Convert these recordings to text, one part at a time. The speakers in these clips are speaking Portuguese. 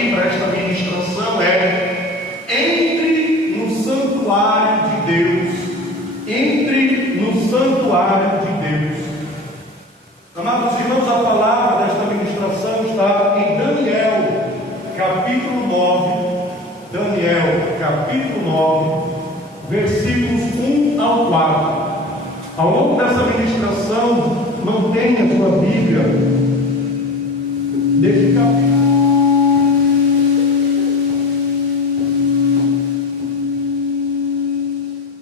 aqui para esta ministração é: entre no santuário de Deus. Entre no santuário de Deus. Amados irmãos, a palavra desta ministração está em Daniel, capítulo 9. Daniel, capítulo 9, versículos 1 ao 4. Ao longo dessa ministração, mantenha sua Bíblia deste capítulo.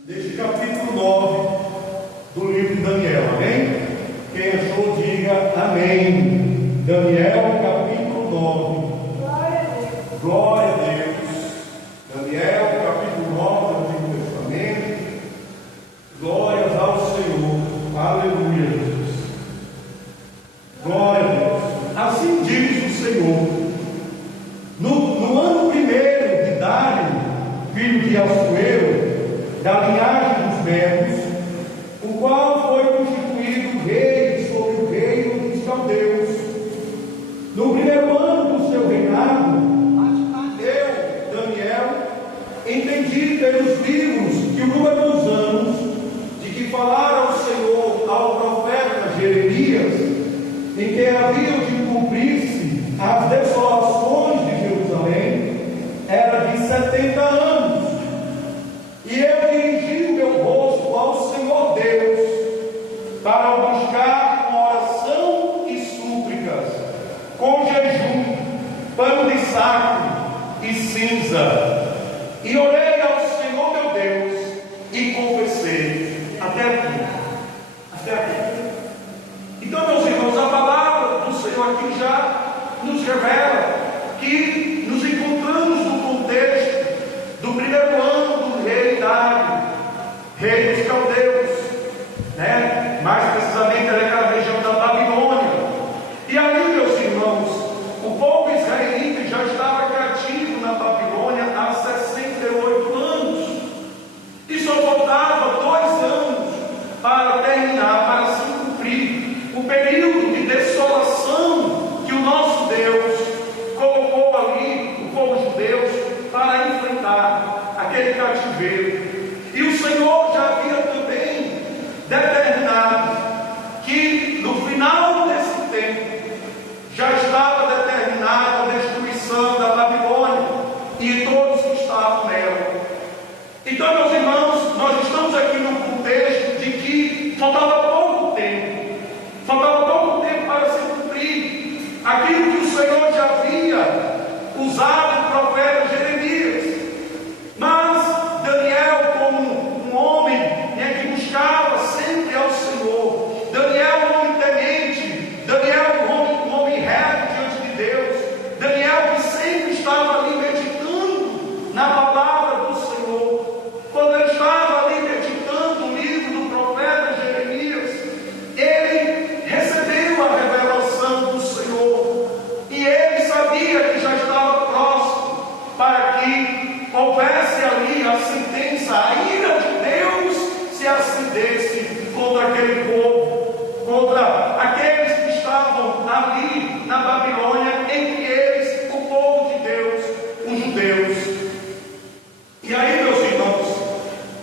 Deste capítulo 9 do livro de Daniel, amém? Quem achou, diga amém. Daniel, capítulo 9. Glória a Deus. Glória a Deus. Daniel, capítulo 9 do Antigo Testamento. Glórias ao Senhor. Aleluia, Jesus. Glória a Deus. Assim diz o Senhor: no ano primeiro de Dário, filho de Assuero, da linhagem dos Medos, o qual foi constituído rei sobre o reino dos caldeus, no primeiro ano do seu reinado, eu, Daniel, entendi pelos livros que o número dos anos de que falara o Senhor ao profeta Jeremias, em que haviam de cumprir-se as desolações de Jerusalém, era de 70 anos. E eu dirigi o meu rosto ao Senhor Deus, para o buscar com oração e súplicas, com jejum, pano de saco e cinza. E orei ao Senhor meu Deus e confessei. Até aqui. Até aqui. Então, meus irmãos, a palavra do Senhor aqui já nos revela que nos encontramos no contexto do primeiro ano do rei Dário, rei dos caldeus, né? Mais precisamente naquela região da Babilônia. E ali, meus irmãos, o povo israelita já estava cativo na Babilônia há 68 anos, e só faltava 2 anos para terminar, para se cumprir o período de desolação que o nosso Deus colocou ali, o povo judeu, para enfrentar aquele cativeiro. E o Senhor já havia também determinado que no final desse tempo já estava determinada a destruição da Babilônia e todos que estavam nela. Então, meus irmãos, nós estamos aqui no contexto de que faltava pouco tempo para se cumprir aquilo que o Senhor já havia usado o profeta Jeremias. Mas Daniel, como um homem, né, que buscava sempre ao Senhor, Daniel, um homem temente, Daniel, um homem reto diante de Deus, Daniel, que sempre estava ali meditando na palavra do Senhor. Quando ele estava ali meditando o livro do profeta Jeremias, ele recebeu a revelação do Senhor, e ele sabia que já estava próximo para que houvesse ali a sentença, a ira de Deus se acendesse contra aquele povo, contra aqueles que estavam ali na Babilônia, entre eles o povo de Deus, os judeus. E aí, meus irmãos,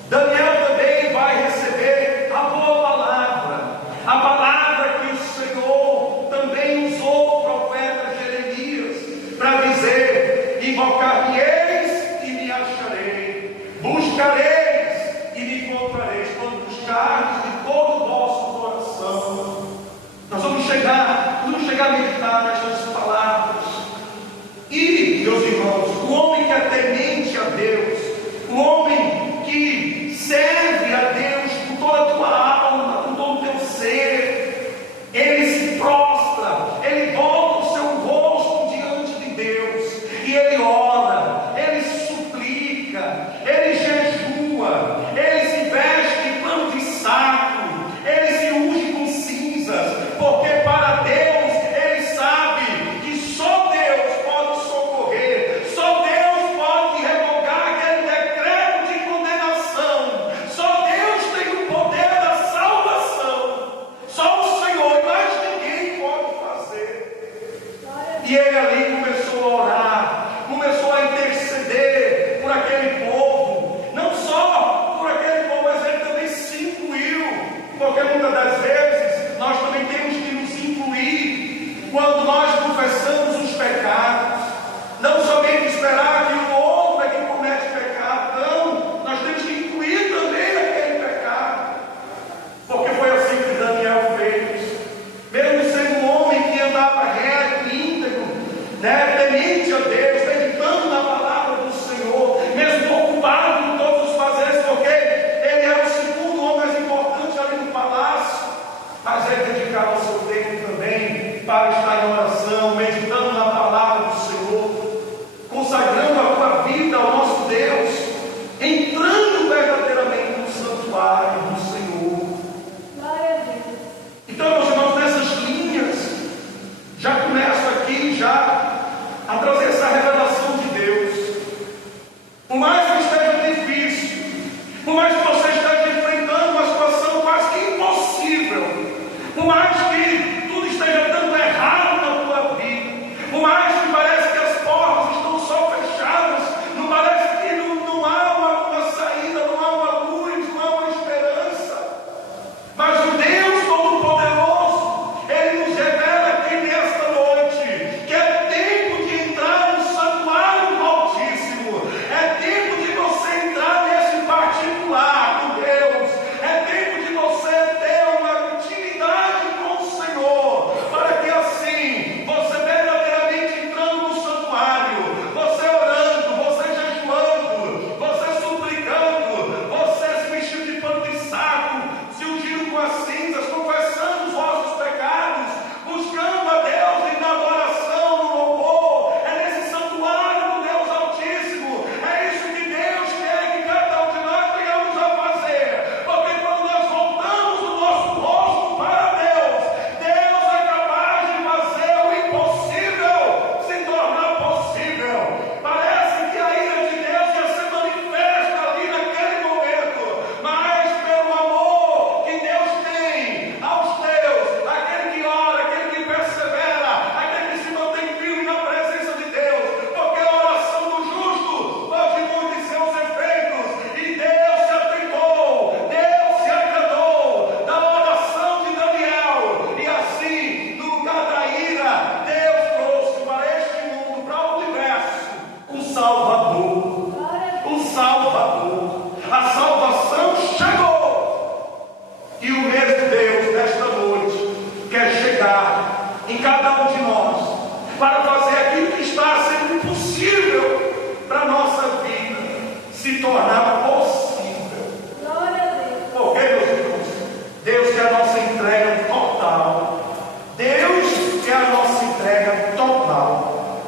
Daniel também vai receber a boa palavra, a palavra que o Senhor também usou o profeta Jeremias para dizer: invocar-me-eis e me acharei, buscareis e me encontrareis, quando buscardes de todo o vosso coração. Nós vamos chegar a meditar nestas palavras. E, meus irmãos, o homem que é temente a Deus, o homem que serve a Deus com toda a tua alma, com todo o teu ser, ele se prostra, ele volta o seu rosto diante de Deus, e ele ora, ele suplica, ele jejua, ele se veste de pano de saco, ele se unge com cinzas, porque para Deus ele sabe que só Deus pode socorrer, só Deus pode revogar aquele decreto de condenação, só Deus tem o poder da salvação, só o Senhor, mais ninguém pode fazer. E ele ali começou a orar, temente a Deus, meditando na palavra do Senhor, mesmo ocupado com todos os fazeres, porque ele era o segundo homem mais importante ali no palácio, mas ele dedicava seu tempo também para estar em oração, meditando na palavra do Senhor, consagrando a sua vida ao nosso Deus, entrando verdadeiramente no santuário do Senhor. Então, meus irmãos, nessas linhas, já começo aqui a trazer essa revelação de Deus. Por mais que esteja difícil, por mais que você esteja enfrentando uma situação quase que impossível, por mais que tudo esteja dando errado na tua vida, por mais que parece que as portas estão só fechadas, não parece que não há uma saída, não há uma luz, não há uma esperança, mas o Deus Todo-Poderoso, Ele nos revela aqui nesta noite que é tempo de entrar no santuário do Altíssimo, é tempo de você entrar nesse particular com Deus, é tempo de você ter uma intimidade com o Senhor, para que assim, você verdadeiramente entrando no santuário, você orando, você jejuando, você suplicando, você se vestindo de pano de saco, se ungindo com as cinzas, confessando os vossos pecados, buscando a Deus em adoração, no louvor, é nesse santuário do Deus Altíssimo, é isso que Deus quer que cada um de nós venhamos a fazer, porque quando nós voltamos o nosso rosto para Deus, Deus é capaz de fazer o impossível se tornar possível. Parece que a ira de Deus ia ser manifesta ali naquele momento, mas pelo amor que Deus tem aos teus, aquele que ora, aquele que persevera, aquele que se mantém firme na presença de Deus, porque a oração do justo pode muito em seus efeitos, e Deus se atentou, Deus se agradou da oração de Daniel, e assim, no lugar da ira, Deus trouxe para este mundo, para o universo, o Salvador. O Salvador. A salvação chegou. E o mesmo Deus, nesta noite, quer chegar em cada um de nós para fazer aquilo que está sendo impossível para a nossa vida se tornar possível. Porque, meus irmãos, Deus quer a nossa entrega total. Deus quer a nossa entrega total.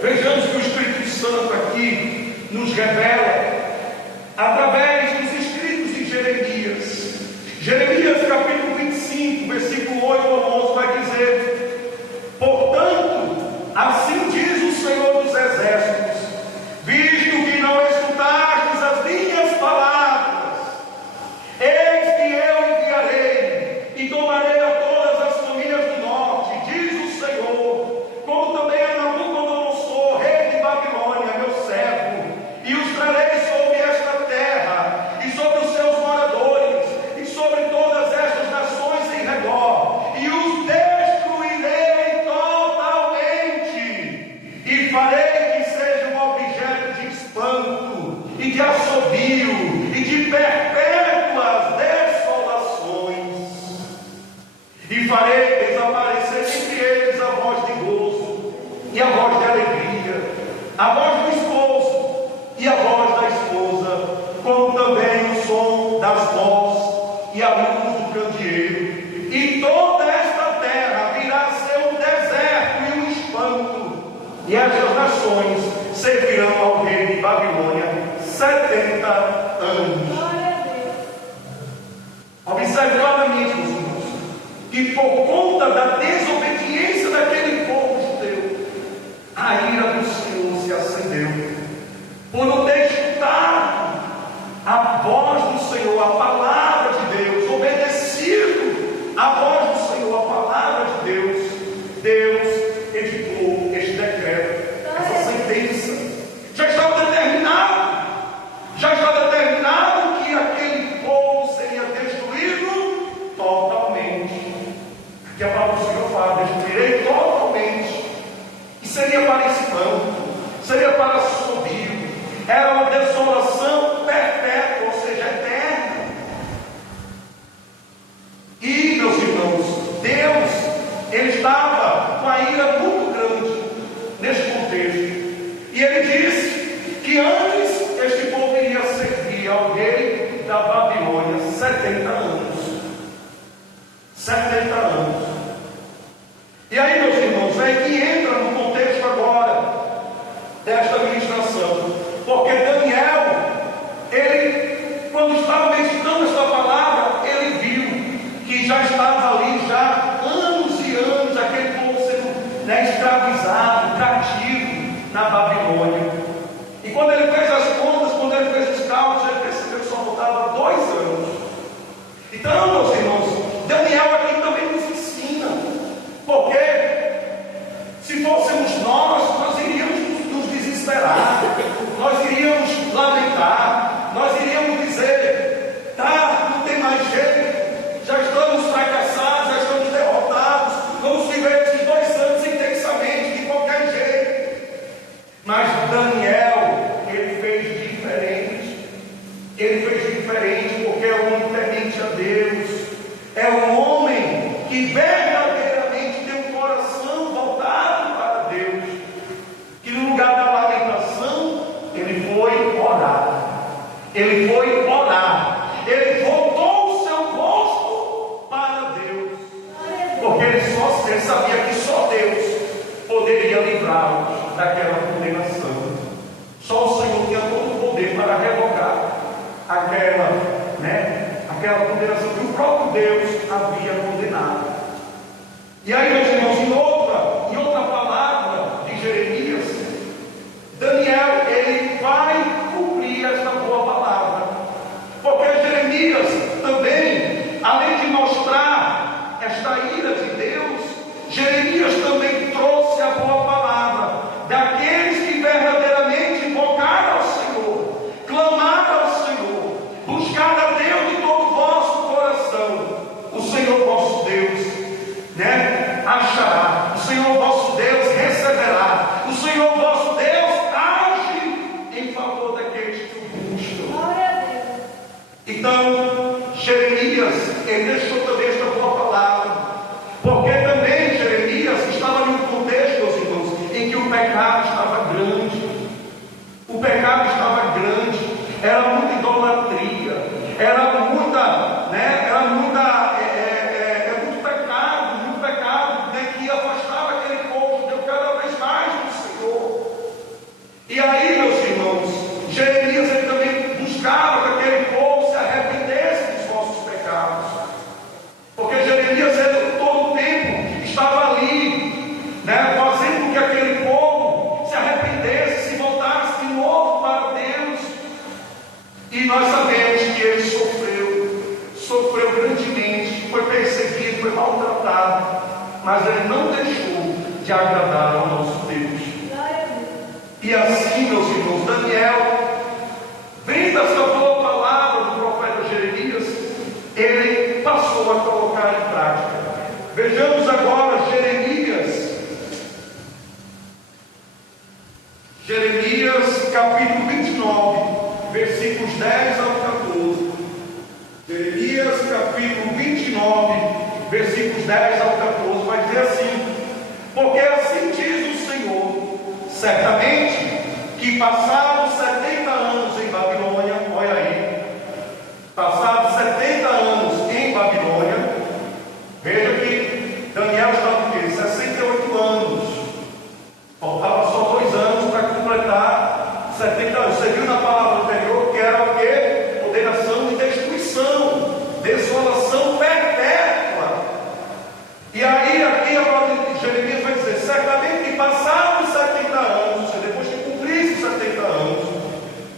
Vejamos que o Espírito Santo aqui nos revela através dos escritos de Jeremias. Jeremias capítulo 25, versículo 8 ao 11 vai dizer: portanto, assim diz o Senhor dos Exércitos, visto que não escutastes as minhas palavras, eis que eu enviarei e tomarei a todas as famílias do norte, diz o Senhor, como também a Nabucodonosor, rei de Babilônia, meu servo, e os trarei sobre esta terra, e sobre os seus moradores, e sobre todas estas nações em redor, e os destruirei totalmente, e farei que sejam objeto de espanto, e de assobio, e de perpétuas desolações, e farei desaparecer entre eles a voz de gozo, e a voz de alegria, a voz do esposo, e a voz da esposa, como também o som das vozes, e a luz do candeeiro, e toda esta terra virá a ser um deserto e um espanto, e estas nações servirão ao rei de Babilônia 70 anos. Observe claramente, meus irmãos, que por conta da desobediência daquele povo judeu, a ira do Senhor se acendeu, por não ter escutado a voz do Senhor, a palavra de Deus, obedecido a voz do Senhor, a palavra de Deus. Deus editou este decreto, essa sentença. Já estava determinado que aquele povo seria destruído totalmente. Que a palavra do Senhor fala: destruirei totalmente. E seria para espanto, seria para assobio, era uma desolação perpétua, ou seja, eterna. E, meus irmãos, Deus, Ele estava com a ira muito grande, que antes este povo iria servir ao rei da Babilônia 70 anos. 70 anos. E aí, meus irmãos, é que entra no contexto agora desta ministração, porque Daniel, ele, quando estava meditando esta palavra, ele viu que já estava ali já anos e anos aquele povo sendo escravizado, cativo na Babilônia. E quando ele fez as contas, quando ele fez os cálculos, ele percebeu que só faltava 2 anos. Então, meus irmãos, Daniel aqui também nos ensina, porque se fôssemos nós iríamos nos desesperar, nós iríamos lamentar, nós iríamos dizer: tá, não tem mais jeito, já estamos fracassados, já estamos derrotados, vamos viver esses 2 anos intensamente, de qualquer jeito. Mas Daniel, ele fez diferente. Ele fez diferente porque é um homem temente a Deus, é um homem que verdadeiramente tem um coração voltado para Deus, que no lugar da lamentação, ele foi orar, ele foi orar, ele voltou o seu rosto para Deus, porque ele sabia que só Deus poderia livrá-lo daquela condenação. Só o Senhor tinha todo o poder para revogar aquela condenação que o próprio Deus havia condenado. E aí, meus irmãos, em outra palavra de Jeremias, Daniel, ele vai cumprir esta boa palavra, porque Jeremias também, além de mostrar esta ira de Deus, Jeremias também trouxe a boa palavra daqueles que verdadeiramente invocaram ao Senhor, clamaram ao Senhor, buscaram a Deus de todo o vosso coração. O Senhor vosso Deus achará, o Senhor vosso Deus receberá, o Senhor vosso Deus age em favor daqueles que o buscam. Então, Jeremias, ele deixou também esta boa palavra, porque também Jeremias estava em um contexto, meus irmãos, em que o pecado estava grande. O pecado estava grande, era muita idolatria, era muito pecado, que afastava aquele povo de Deus cada vez mais do Senhor. E aí, meus irmãos, Jeremias ele também buscava que aquele povo se arrependesse dos vossos pecados, porque Jeremias ele, todo o tempo estava ali, fazendo com que aquele povo se arrependesse, se voltasse de novo para Deus. E nós sabemos que ele sofreu grandemente, foi perseguido, foi maltratado, mas ele não deixou de agradar ao nosso Deus. E assim, meus irmãos, Daniel, vendo essa boa palavra do profeta Jeremias, ele passou a colocar em prática. Vejamos agora Jeremias capítulo 29, versículos 10 ao 14. Jeremias capítulo 29, versículos 10 ao 14, vai dizer assim: porque assim diz o Senhor, certamente que passados 70 anos em Babilônia, olha aí, passados 70 anos em Babilônia, veja que Daniel estava o quê? 68 anos, faltava só 2 anos para completar 70 anos. Você viu na palavra anterior que era o quê? Condenação e destruição, desolação perpétua. E aí aqui a palavra de Jeremias vai dizer: certamente que passados 70 anos, ou seja, depois que cumprisse 70 anos,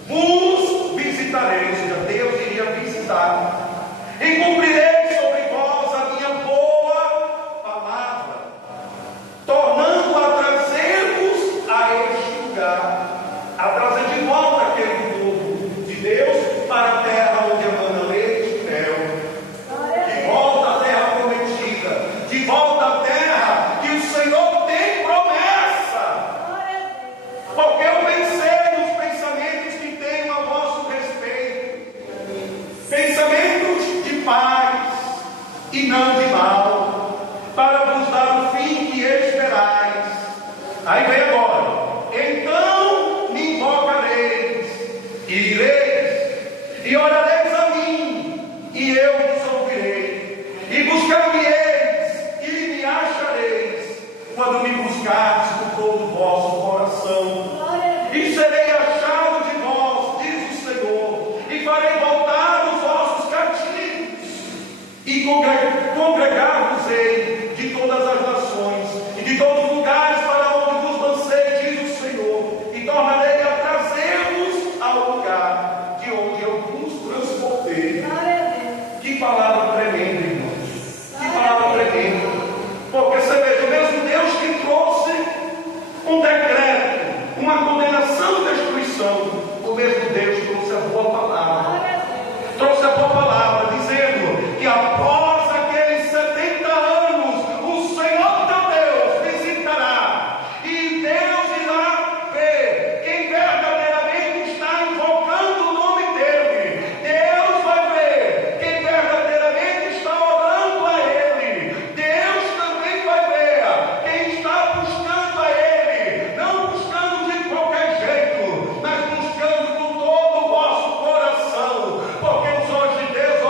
vos visitarei, ou seja, Deus iria visitar, e cumprirei sobre vós a minha boa palavra, tornando a trazer-vos a este lugar, a trazer de volta aquele povo de Deus para a terra onde emana leite e mel, de volta à terra prometida, de volta à terra que o Senhor tem promessa, porque eu pensei nos pensamentos que tenho a vosso respeito, pensamentos de paz e não de mal, para vos dar o fim que esperais. Aí vem agora: então me invocareis e orareis a mim, e eu vos ouvirei, e buscar-me-eis, e me achareis, quando me buscardes com todo o vosso coração. E serei achado de vós, diz o Senhor, e farei voltar os vossos cativos, e congregar-vos-ei de todas as nações, e de todos os lugares para onde vos lancei, diz o Senhor, e tornarei a trazê-los ao lugar de onde eu vos transportei. Que palavra tremenda, irmãos. Que palavra tremenda. Porque você veja, o mesmo Deus que trouxe um decreto, uma condenação e destruição, o mesmo Deus trouxe a boa palavra. Trouxe a boa palavra, dizendo que após aqueles 70 anos, o Senhor teu Deus visitará, e Deus irá ver quem verdadeiramente está invocando o nome dele. Deus vai ver quem verdadeiramente está orando a ele. Deus também vai ver quem está buscando a ele, não buscando de qualquer jeito, mas buscando com todo o vosso coração, porque os olhos de Deus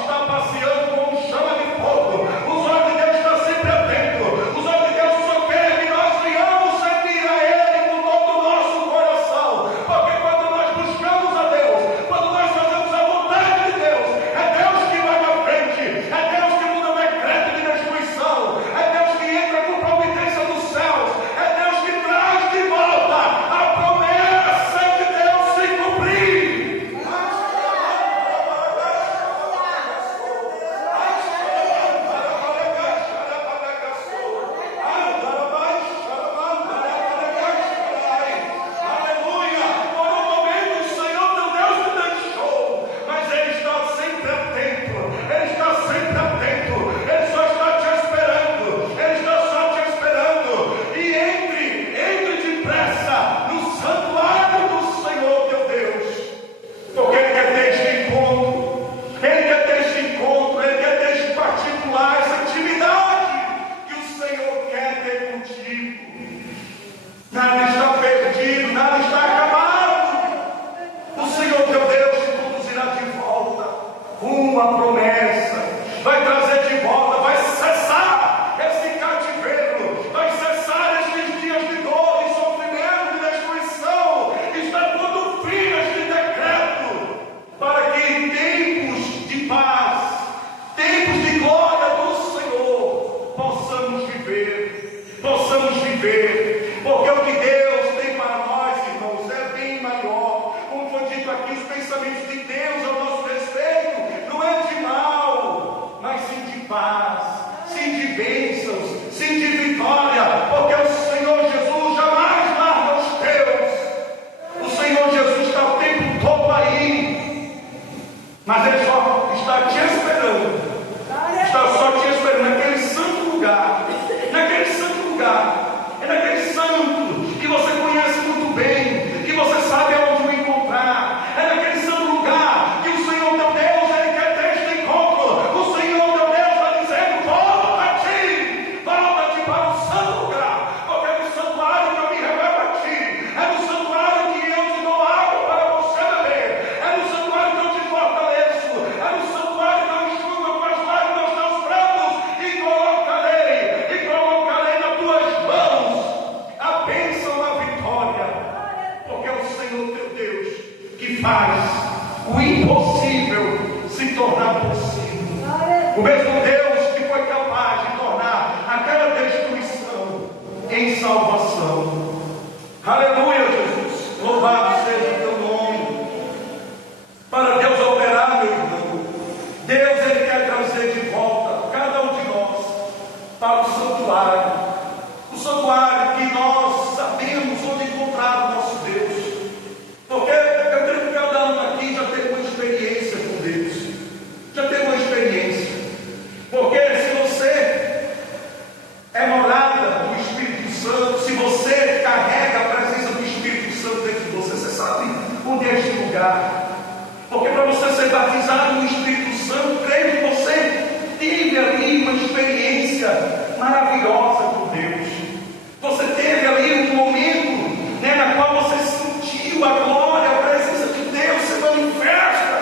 está passeando como chama de fogo. Os olhos de Deus estão sempre atentos. Os olhos de Deus só querem que nós venhamos servir a Ele com todo o nosso coração, porque quando nós buscamos a Deus, quando nós fazemos a vontade de Deus, é Deus que vai na frente, é Deus que muda o decreto de destruição, é Deus que entra com providência dos céus, é Deus que traz de volta a promessa de Deus se cumprir. Aleluia! Por um momento o Senhor teu Deus te deixou, mas Ele está sempre atento, Ele está sempre atento, Ele só está te esperando, Ele está só te esperando. E entre depressa no santuário do Senhor teu Deus, porque Ele quer ter este encontro, Ele quer ter este encontro, Ele quer ter este particular, essa intimidade que o Senhor quer ter contigo. Nada está perdido, nada está acabado. O Senhor teu Deus te conduzirá de volta. Uma promessa vai trazer de volta, vai cessar esse cativeiro, vai cessar esses dias de dor, de sofrimento, de destruição. Está pondo fim a este decreto, para que em tempos de paz, tempos de glória do Senhor, possamos viver, porque o que Deus tem para nós, irmãos, é bem maior. Como foi dito aqui, os pensamentos de Deus ao nosso respeito não é de mal, mas sim de paz, sim de bênçãos, sim de vitória, porque o Senhor Jesus jamais larga os teus. O Senhor Jesus está o tempo todo aí, mas Ele só está te esperando. Está só te esperando naquele santo lugar. Naquele santo lugar. É naquele santo que você conhece muito bem, que você sabe aonde o encontrar. É naquele santo lugar que o Senhor teu Deus, Ele quer ter este encontro. O Senhor teu Deus está dizendo: volta-te para o santo lugar, porque é no santuário que eu me revelo a ti, é no santuário que eu te dou água para você beber, é no santuário que eu te fortaleço, é no santuário que eu enxugo com as lágrimas dos teus prantos, e colocarei nas tuas mãos a bênção, a vitória, porque é o Senhor teu Deus que faz o impossível se tornar possível. O mesmo Deus que foi capaz de tornar aquela destruição em salvação. Aleluia, Jesus. Louvado seja o teu nome. Para Deus operar, meu irmão, Deus, Ele quer trazer de volta cada um de nós para o santuário. O santuário que nós sabemos onde encontrar o nosso Deus. Porque eu creio que cada um aqui já teve uma experiência com Deus. Já teve uma experiência. Porque se você é morada do Espírito Santo, se você carrega a presença do Espírito Santo dentro de você, você sabe onde é este lugar. Porque para você ser batizado no Espírito Santo, creio que você teve ali uma experiência maravilhosa com Deus. Você teve ali um momento, na qual você sentiu a glória, a presença de Deus se manifesta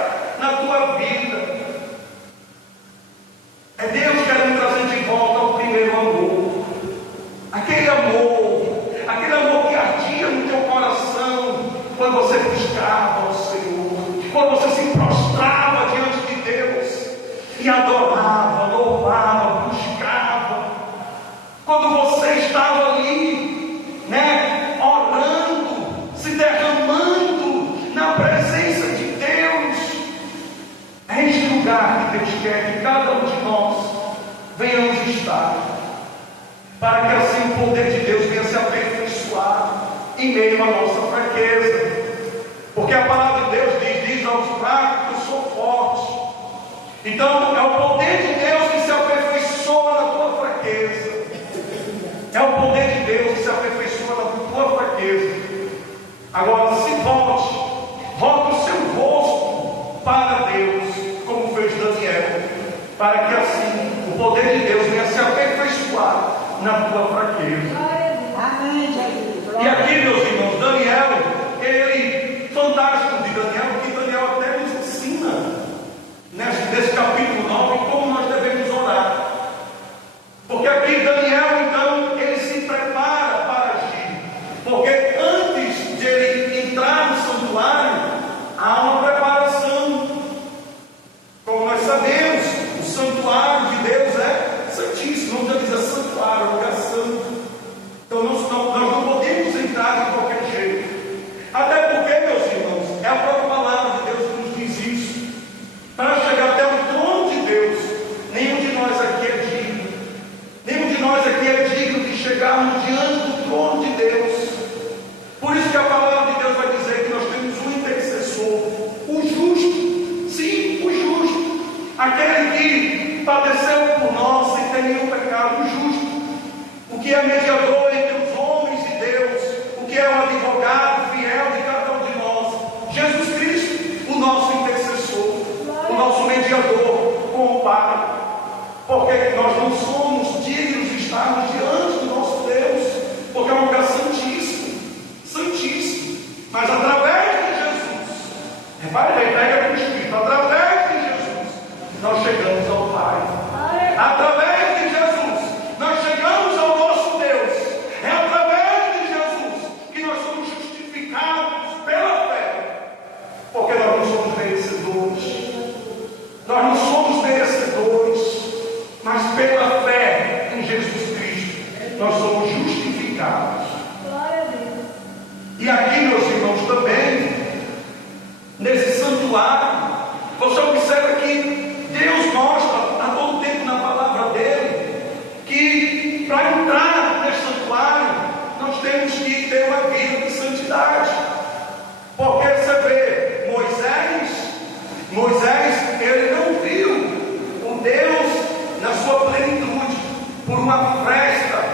quando você buscava o Senhor, quando você se prostrava diante de Deus e adorava, louvava, buscava, quando você estava ali, orando, se derramando na presença de Deus, é este lugar que Deus quer que cada um de nós venhamos estar, para que assim o poder de Deus venha se aperfeiçoar em meio à nossa fraqueza. Porque a palavra de Deus diz aos fracos: eu sou forte. Então é o poder de Deus que se aperfeiçoa na tua fraqueza. É o poder de Deus que se aperfeiçoa na tua fraqueza. Agora se volte o seu rosto para Deus, como fez Daniel, para que assim o poder de Deus venha se aperfeiçoar na tua fraqueza. Amém, Jesus. E aqui, meus irmãos, Daniel, fantástico de Daniel, que Daniel até nos ensina nesse capítulo 9 como nós devemos orar. Porque aqui Daniel, então, ele se prepara para agir. Porque antes de ele entrar no santuário, há uma preparação. Como nós sabemos, o santuário de Deus é santíssimo, não diz santuário, é lugar santo. Então nós não podemos entrar de qualquer jeito. Até porque, meus irmãos, é a própria palavra de Deus que nos diz isso. Para chegar até o trono de Deus, nenhum de nós aqui é digno. Nenhum de nós aqui é digno de chegarmos diante do trono de Deus. Por isso que a palavra de Deus vai dizer que nós temos um intercessor, o justo. Sim, o justo. Aquele que padeceu por nós sem ter nenhum pecado, o justo. O que é mediador entre os homens e Deus, o que é o advogado fiel de cada um de nós, Jesus Cristo, o nosso intercessor, o nosso mediador com o Pai, porque nós não somos dignos de estarmos diante do nosso Deus, porque é um lugar santíssimo, santíssimo, mas através de Jesus, repare bem, pega com o Espírito, através de Jesus, nós chegamos ao Pai, através de Jesus, nós chegamos ao nosso Deus. É através de Jesus que nós somos justificados pela fé. Porque nós não somos merecedores. Nós não somos merecedores. Mas pela fé em Jesus Cristo, nós somos justificados. E aqui, meus irmãos, também, nesse santuário, você observa que Deus mostra a todo tempo na palavra dele que para entrar nesse santuário nós temos que ter uma vida de santidade. Porque você vê, Moisés, ele não viu o Deus na sua plenitude, por uma fresta,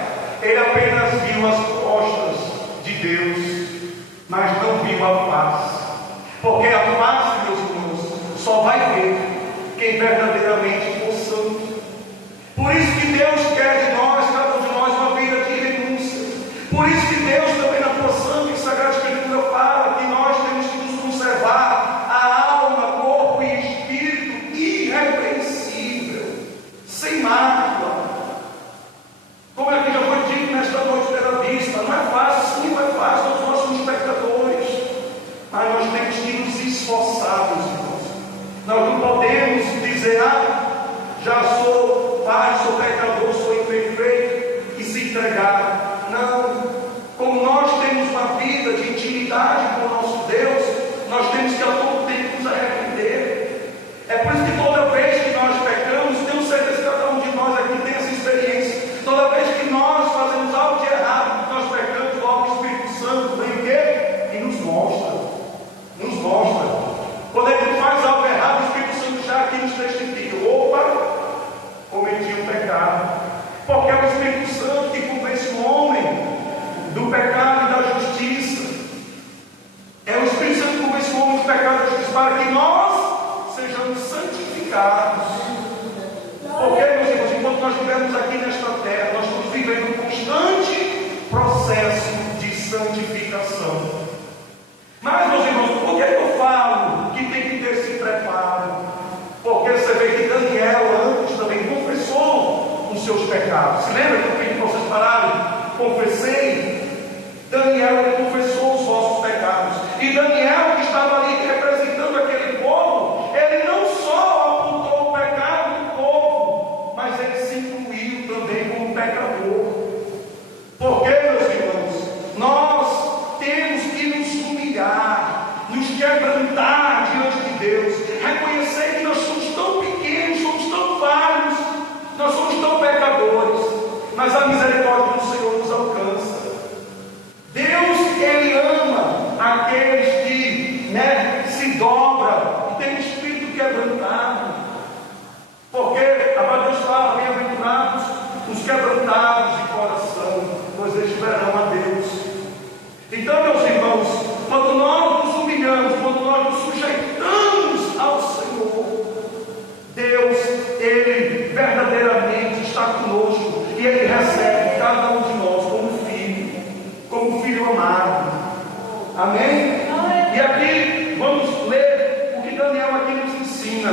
ele apenas viu as costas de Deus, mas não viu a face. Porque a face, meus irmãos, só vai ver quem verdadeiramente for santo. Por isso que Deus quer de nós, cada um de nós, uma vida de renúncia. Por isso que Deus também na tua santa e sagrada Escritura fala que nós temos que nos conservar a alma, corpo e espírito irrepreensível, sem mácula. Como é que já foi dito nesta noite pela vista, não é fácil, sim, não é fácil, nós somos pecadores, mas nós temos que nos esforçar, meus irmãos. Nós não podemos dizer: já sou pai, sou pecador, sou imperfeito, e se entregar. Não. Como nós temos uma vida de intimidade com o nosso Deus, nós temos que a todo tempo nos arrepender. É por isso que toda vez que nós pecamos, tenho certeza que cada um de nós aqui tem essa experiência. Toda vez que nós fazemos algo de errado, nós pecamos, logo o Espírito Santo vem o quê? E nos mostra. Nos mostra. Quando ele faz algo errado, o Espírito Santo já aqui nos testifica: opa, cometi um pecado. Porque é o Espírito Santo que convence o homem do pecado e da justiça. É o Espírito Santo que convence o homem do pecado e da justiça, para que nós sejamos santificados. Porque, meus irmãos, enquanto nós vivemos aqui nesta terra, nós estamos vivendo um constante processo de santificação. Mas, meus irmãos, por que eu falo que tem que ter esse preparo? Porque você vê que Daniel antes também confessou os seus pecados. Se lembra que eu pedi para vocês pararem? Confessei. Daniel confessou os vossos pecados. E Daniel Amém? E aqui vamos ler o que Daniel aqui nos ensina.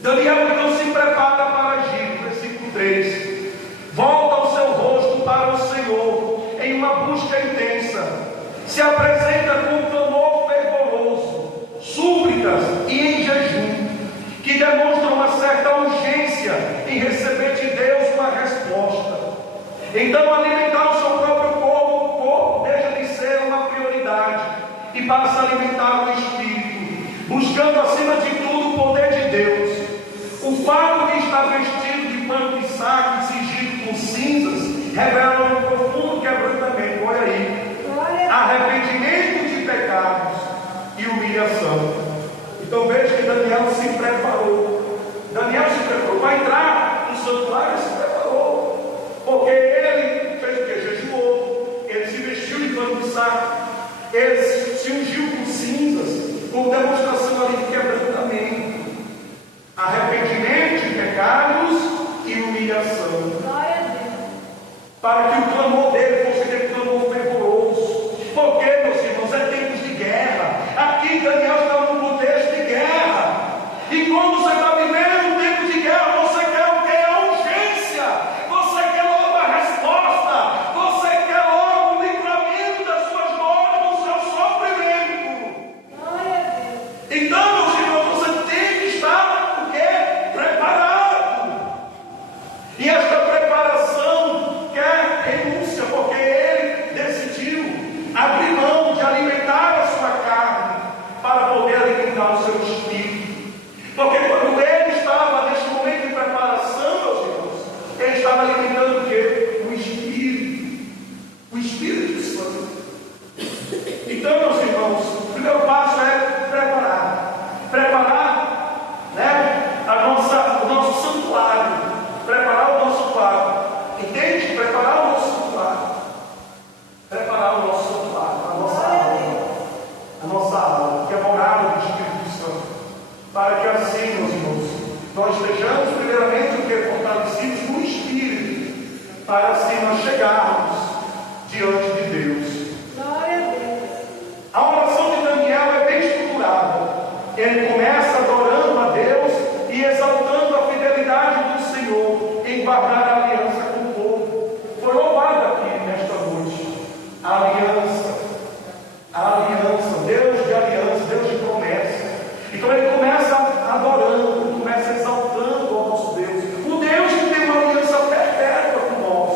Daniel então se prepara para agir. Versículo 3: volta o seu rosto para o Senhor em uma busca intensa, se apresenta com clamor fervoroso, súplicas e em jejum, que demonstram uma certa urgência em receber de Deus uma resposta. Então alimentar o seu próprio corpo deixa de ser uma prioridade e passa a alimentar o espírito, buscando acima de tudo o poder de Deus. O fato de estar vestido de pano de saco e cingido com cinzas revela um profundo quebrantamento. Olha aí, arrependimento de pecados e humilhação. Então veja que Daniel se preparou. Daniel se preparou para entrar no santuário, ele se preparou, porque ele fez o que? Jejuou, ele se vestiu de pano de saco, ele se ungiu com cinzas, como demonstração ali de quebrantamento, arrependimento de pecados e humilhação, para que o clamor dele fosse aquele clamor fervoroso. Porque, meus irmãos, é tempos de guerra. Aqui Daniel está num contexto de guerra, e quando você está vivendo um tempo de guerra, você quer o que? A urgência, você quer logo a resposta, você quer logo o livramento das suas dores, do seu sofrimento. Então, meus irmãos, você tem que estar o quê? Preparado. E esta preparação quer renúncia, porque ele decidiu abrir mão de alimentar a sua carne para poder alimentar o seu espírito. Porque quando ele estava neste momento de preparação, meus irmãos, ele estava alimentando o quê? O Espírito. O Espírito Santo. Então, meus irmãos, o primeiro passo é preparar. Preparar, né, o nosso santuário. Preparar o nosso quarto. Entende? Preparar o nosso santuário. Preparar o nosso santuário, a nossa alma, que é a morada do Espírito Santo. Para que assim, meus irmãos, nós estejamos primeiramente o que? Fortalecidos no Espírito, para assim nós chegarmos diante de Deus. A oração de Daniel é bem estruturada. Ele começa adorando a Deus e exaltando a fidelidade do Senhor em guardar a aliança com o povo. Foi louvado aqui nesta noite a aliança, Deus de aliança, Deus de promessa. Então ele começa adorando, começa exaltando ao nosso Deus, o Deus que tem uma aliança perpétua com nós.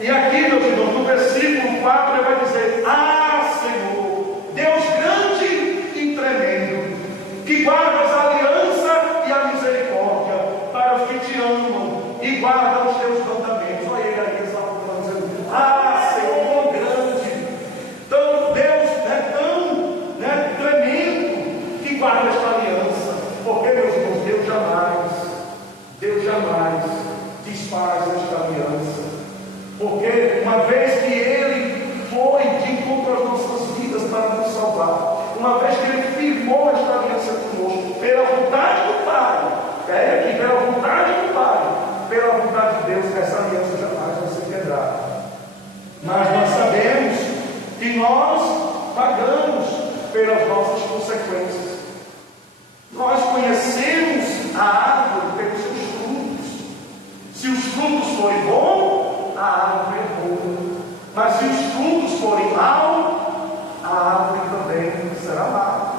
E aqui, meus irmãos, no versículo 4 ele vai dizer: ah, Senhor, Deus grande e tremendo, que guardas a aliança e a misericórdia para os que te amam e guardam os teus mandamentos. Olha ele aí exaltando, dizendo: ah, Senhor grande. Então Deus é tão tremendo que guarda esta aliança. Porque, meus irmãos, Deus jamais desfaz esta aliança. Porque uma vez que Ele foi de encontro às nossas vidas para nos salvar, uma vez que Ele firmou esta aliança conosco, pela vontade do Pai, pela vontade do Pai, pela vontade de Deus, essa aliança jamais vai ser quebrada. Mas nós sabemos que nós pagamos pelas nossas consequências. Nós conhecemos a árvore pelos seus frutos. Se os frutos forem bons, a árvore é boa. Mas se os frutos forem maus, a árvore também será má.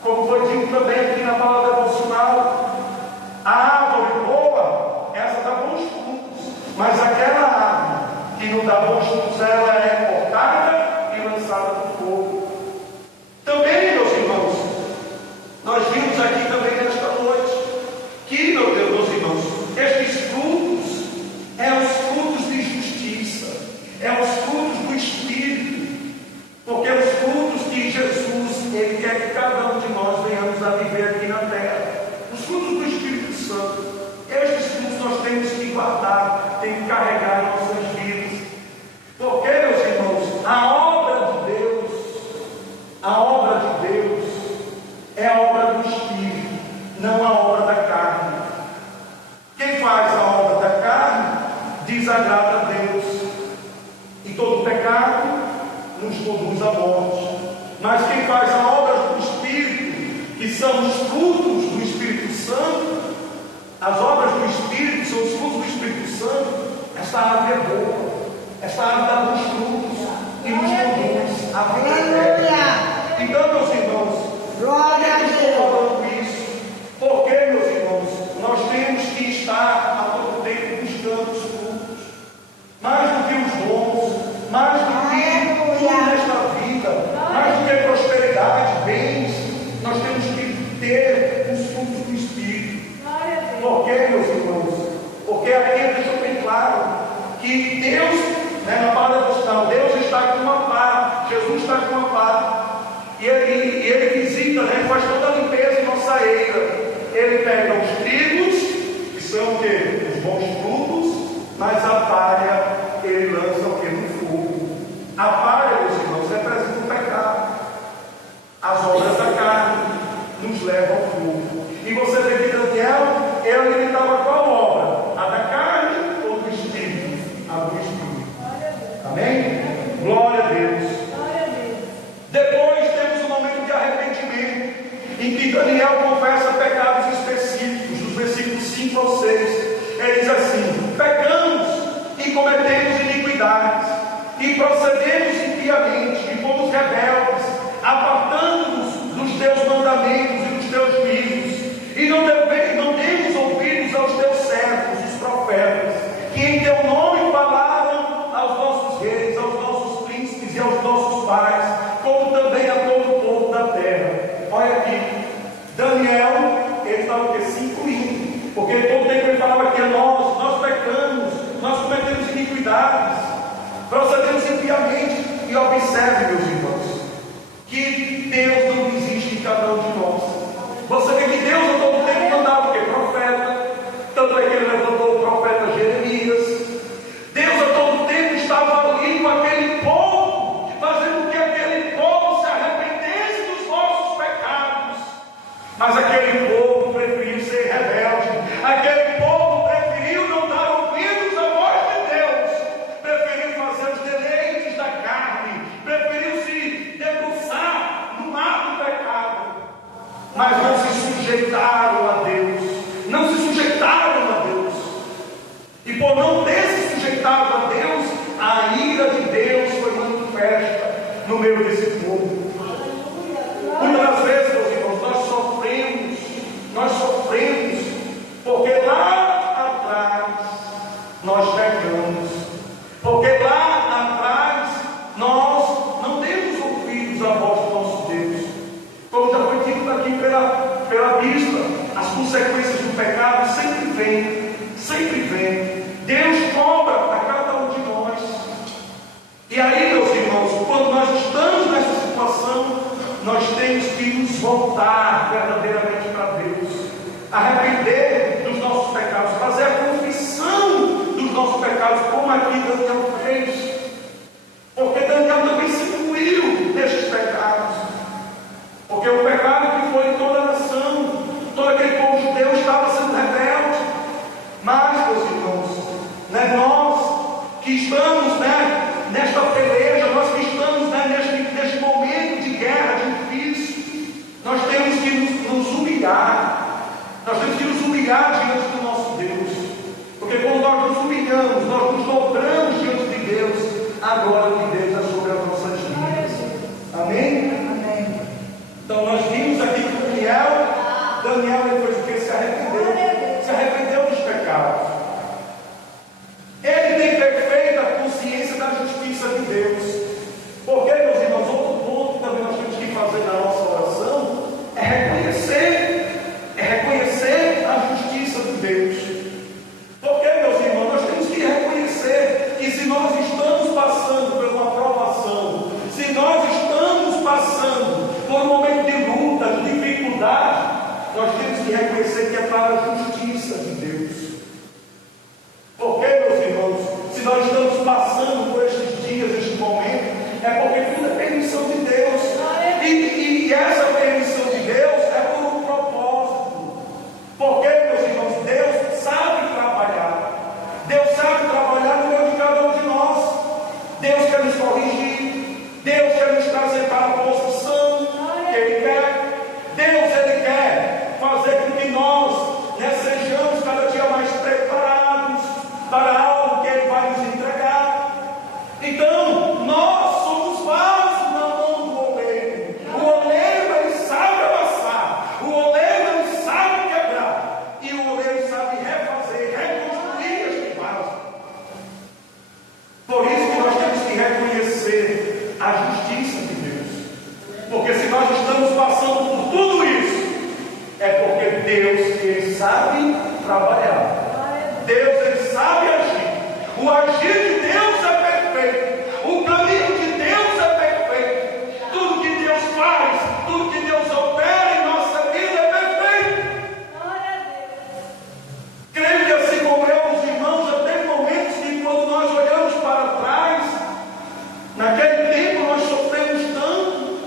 Como foi dito também aqui na palavra devocional, a árvore boa, essa dá bons frutos. Mas aquela árvore que não dá bons frutos, ela é cortada e lançada no fogo. Também, meus irmãos, nós vimos aqui também nesta noite que, meu Deus, meus irmãos, estes frutos é os frutos de justiça, é os frutos do Espírito, nos conduz à morte. Mas quem faz a obra do Espírito, que são os frutos do Espírito Santo, as obras do Espírito são os frutos do Espírito Santo. Essa árvore é boa, essa árvore dá bons frutos e nos conduz à vida eterna. Então, meus irmãos, Glória a eu estou Deus. falando isso porque, meus irmãos, nós temos que estar a todo tempo buscando os frutos, mais do que os dons, mais do que tudo nesta vida, mais do que prosperidade, bens. Nós temos que ter os frutos do Espírito. Por quê, meus irmãos? Porque aqui deixa bem claro que Deus, na palavra devocional, Deus está com uma pá, Jesus está com uma pá, e ele visita, faz toda a limpeza em nossa eira. Ele pega os trigos, que são o quê? Os bons frutos, mas a palha ele lança o quê? No fogo. A palha, meus irmãos, representa o pecado. As obras da carne nos levam ao fogo. E você vê que Daniel, ele estava qual obra? A da carne ou do Espírito? A do Espírito. Amém? Glória a Deus. Depois temos um momento de arrependimento, em que Daniel confessa pecados específicos, dos versículos 5 ao 6. Ele diz assim: pecamos e cometemos iniquidades, e procedemos impiamente, e fomos rebeldes, apartando-nos dos teus mandamentos e dos teus juízos, e não demos ouvidos aos teus servos, os profetas, que em teu nome falaram aos nossos reis, aos nossos príncipes e aos nossos pais, como também a todo o povo da terra. Olha aqui, Daniel, ele estava o quê? Se incluindo, porque todo tempo ele falava que nós pecamos, nós cometemos iniquidades, procedemos impiamente. E observe, meus irmãos, que Deus não desiste de cada um de nós. Você vê que Deus a todo tempo mandava o quê? Profeta. Tanto é que ele levantou o profeta Jeremias. Deus a todo tempo estava ali com aquele povo, fazendo que aquele povo se arrependesse dos nossos pecados. Mas aquele povo preferiu ser rebelde. Aquele povo preferiu não dar ouvidos à voz de Deus. Preferiu fazer os deleites da carne. Preferiu se debruçar no mar do pecado. Mas não se sujeitaram a Deus. Não se sujeitaram a Deus. E por não ter se sujeitado a Deus, a ira de Deus foi manifesta no meio desse povo. Muitas das vezes, meus irmãos, nós sofremos, porque lá atrás nós pecamos, porque lá atrás nós não demos ouvidos à voz do nosso Deus. Como já foi dito aqui pela bispa, as consequências do pecado sempre vêm. Deus cobra a cada um de nós. E aí, meus irmãos, quando nós estamos nessa situação, nós temos que nos voltar verdadeiramente para Deus, arrepender dos nossos pecados, fazer a confissão dos nossos pecados, como aqui Daniel fez, porque Daniel também se incluiu nestes pecados, porque o pecado que foi em toda a nação, todo aquele povo judeu estava sendo rebelde. Mas, meus irmãos, nós que estamos nesta peleja, nós que estamos neste momento de guerra difícil, nós temos que nos humilhar. Nós temos que nos humilhar diante do nosso Deus. Porque quando nós nos humilhamos, nós nos dobramos diante de Deus, a glória de Deus é sobre as nossas vidas. Amém? Amém. Então nós vimos aqui que Daniel ele fez o que? Se arrependeu dos pecados. Ele tem perfeita consciência da justiça de Deus. Porque, meus irmãos, outro ponto que também nós temos que fazer na nossa oração é reconhecer a justiça de Deus. Porque, meus irmãos, nós temos que reconhecer que se nós estamos passando por uma provação, se nós estamos passando por um momento de luta, de dificuldade, nós temos que reconhecer que é para a justiça de Deus. Porque, meus irmãos, se nós estamos passando por estes dias, este momento, é porque tudo é permissão de Deus. E essa permissão de Deus é por um propósito. Porque, meus irmãos, Deus sabe trabalhar. Deus sabe trabalhar no meio de cada um de nós. Deus quer nos corrigir. Deus sabe trabalhar. Deus, ele sabe agir. O agir de Deus é perfeito. O caminho de Deus é perfeito. Tudo que Deus faz, tudo que Deus opera em nossa vida é perfeito. Creio que assim como eu, os irmãos, já tem momentos que quando nós olhamos para trás, naquele tempo nós sofremos tanto,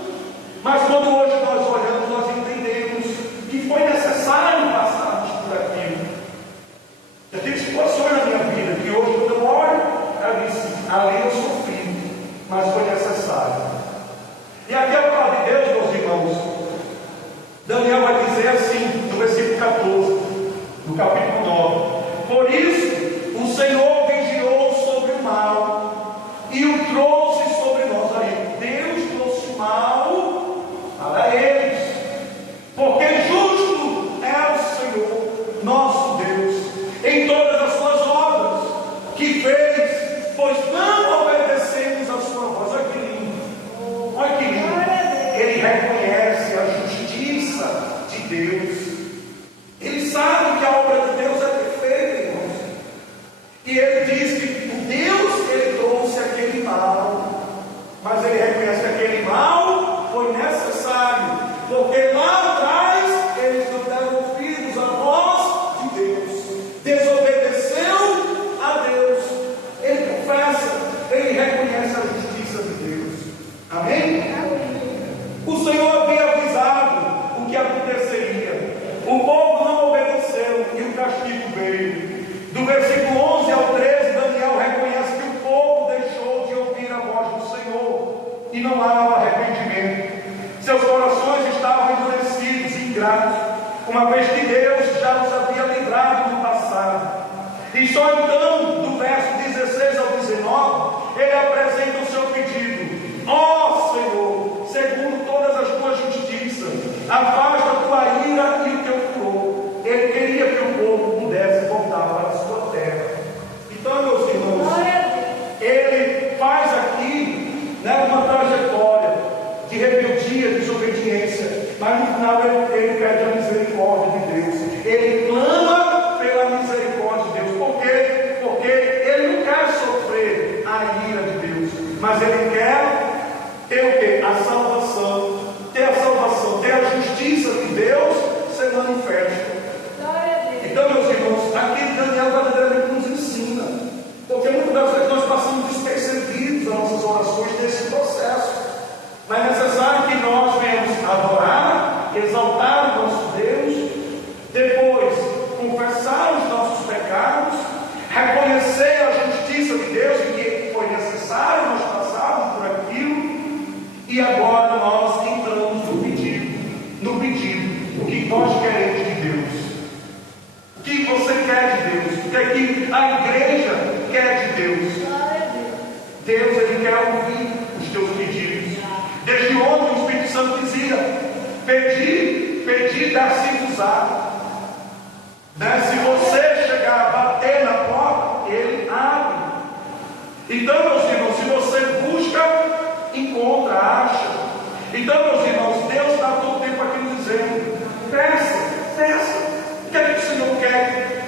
mas quando hoje nós olhamos, nós entendemos que foi necessário passarmos por aquilo. Já tive situações na minha vida que hoje, quando eu olho, eu disse, ali eu sofri, mas foi necessário. E aqui a palavra de Deus, meus irmãos, Daniel vai dizer assim, no versículo 14, no capítulo 9: por isso o Senhor vigiou sobre o mal e o trouxe sobre nós. Aí, Deus trouxe mal para eles, porque justo é o Senhor, nosso Deus, em todas as suas obras que fez, pois não obedecemos a sua voz. Olha que lindo, olha que lindo. Ele reconhece a justiça de Deus. Ele sabe que a obra de Deus é perfeita, irmãos. E ele diz que o Deus, ele trouxe aquele mal, mas ele reconhece que aquele mal foi necessário, porque lá atrás eles não deram ouvidos à voz de Deus, desobedeceu a Deus. Ele confessa, ele reconhece a justiça de Deus. Amém? O Senhor havia avisado o que aconteceria. O povo não obedeceu e o castigo veio. Do versículo 11 ao 13, Daniel reconhece que o povo deixou de ouvir a voz do Senhor e não há arrependimento. Seus corações estavam endurecidos e ingratos, uma vez que Deus já os havia livrado no passado. E só então, do verso 16 ao 19, ele apresenta o seu pedido: ó Senhor, segundo todas as tuas justiças, afasta a tua ira e o teu furor. Ele queria que o povo pudesse voltar para a sua terra. Então, meus irmãos, ele faz aqui, uma trajetória de rebeldia, desobediência, mas no final ele pede a misericórdia de Deus. Ele clama pela misericórdia de Deus. Por quê? Porque ele não quer sofrer a ira de Deus, mas ele quer ter o quê? A salvação. Ter a salvação, ter a justiça de Deus ser manifesta. Então, meus irmãos, aqui Daniel verdadeiramente nos ensina, porque muitas das vezes nós passamos despercebidos nas nossas orações nesse processo. Mas é necessário que nós venhamos adorar, exaltar o nosso Deus, depois confessar os nossos pecados, reconhecer a justiça de Deus e que foi necessário nós passarmos por aquilo, e agora nós entramos no pedido, o que nós queremos de Deus, o que você quer de Deus, o que é que a igreja quer de Deus. Deus, ele quer ouvir os teus pedidos. Desde ontem o Espírito Santo dizia: pedir, dar-se-vos-á. Se você chegar a bater na porta, ele abre. Então, meus irmãos, se você busca, encontra, acha. Então, meus irmãos, Deus está todo o tempo aqui nos dizendo: peça. O que é que o Senhor quer?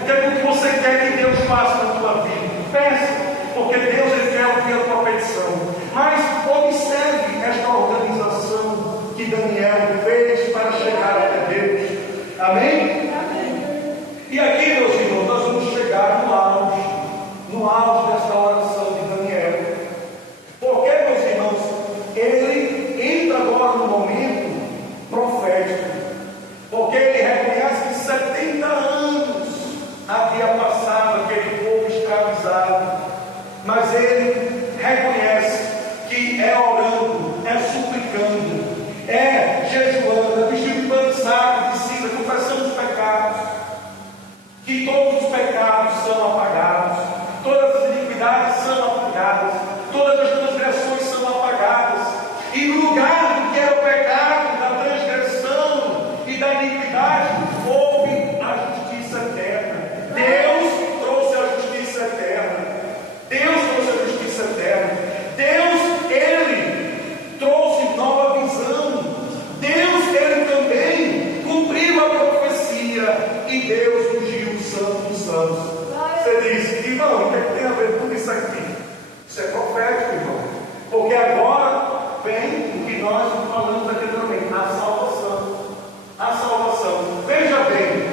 O que é que você quer que Deus faça na tua vida? Peça. Porque Deus, ele quer ouvir a tua petição. Mas observe esta organização que Daniel fez para chegar até Deus. Amém? Amém. E aqui, meus irmãos, nós vamos chegar no auge desta oração de Daniel. Porque, meus irmãos, ele entra agora no momento profético. Porque ele reconhece que 70 anos havia passado aquele povo escravizado. Mas ele reconhece que é orando, é suplicando, é jejuando, é vestindo pano sacro de cinza, confessando os pecados, que todos os pecados são apagados, todas as iniquidades são apagadas, todas as transgressões são apagadas, e no lugar do que era o pecado, da transgressão e da iniquidade, houve a justiça eterna. Deus trouxe a justiça eterna. Deus, ele trouxe nova visão. Deus, ele também cumpriu a profecia nós falamos aqui também, a salvação. A salvação. Veja bem,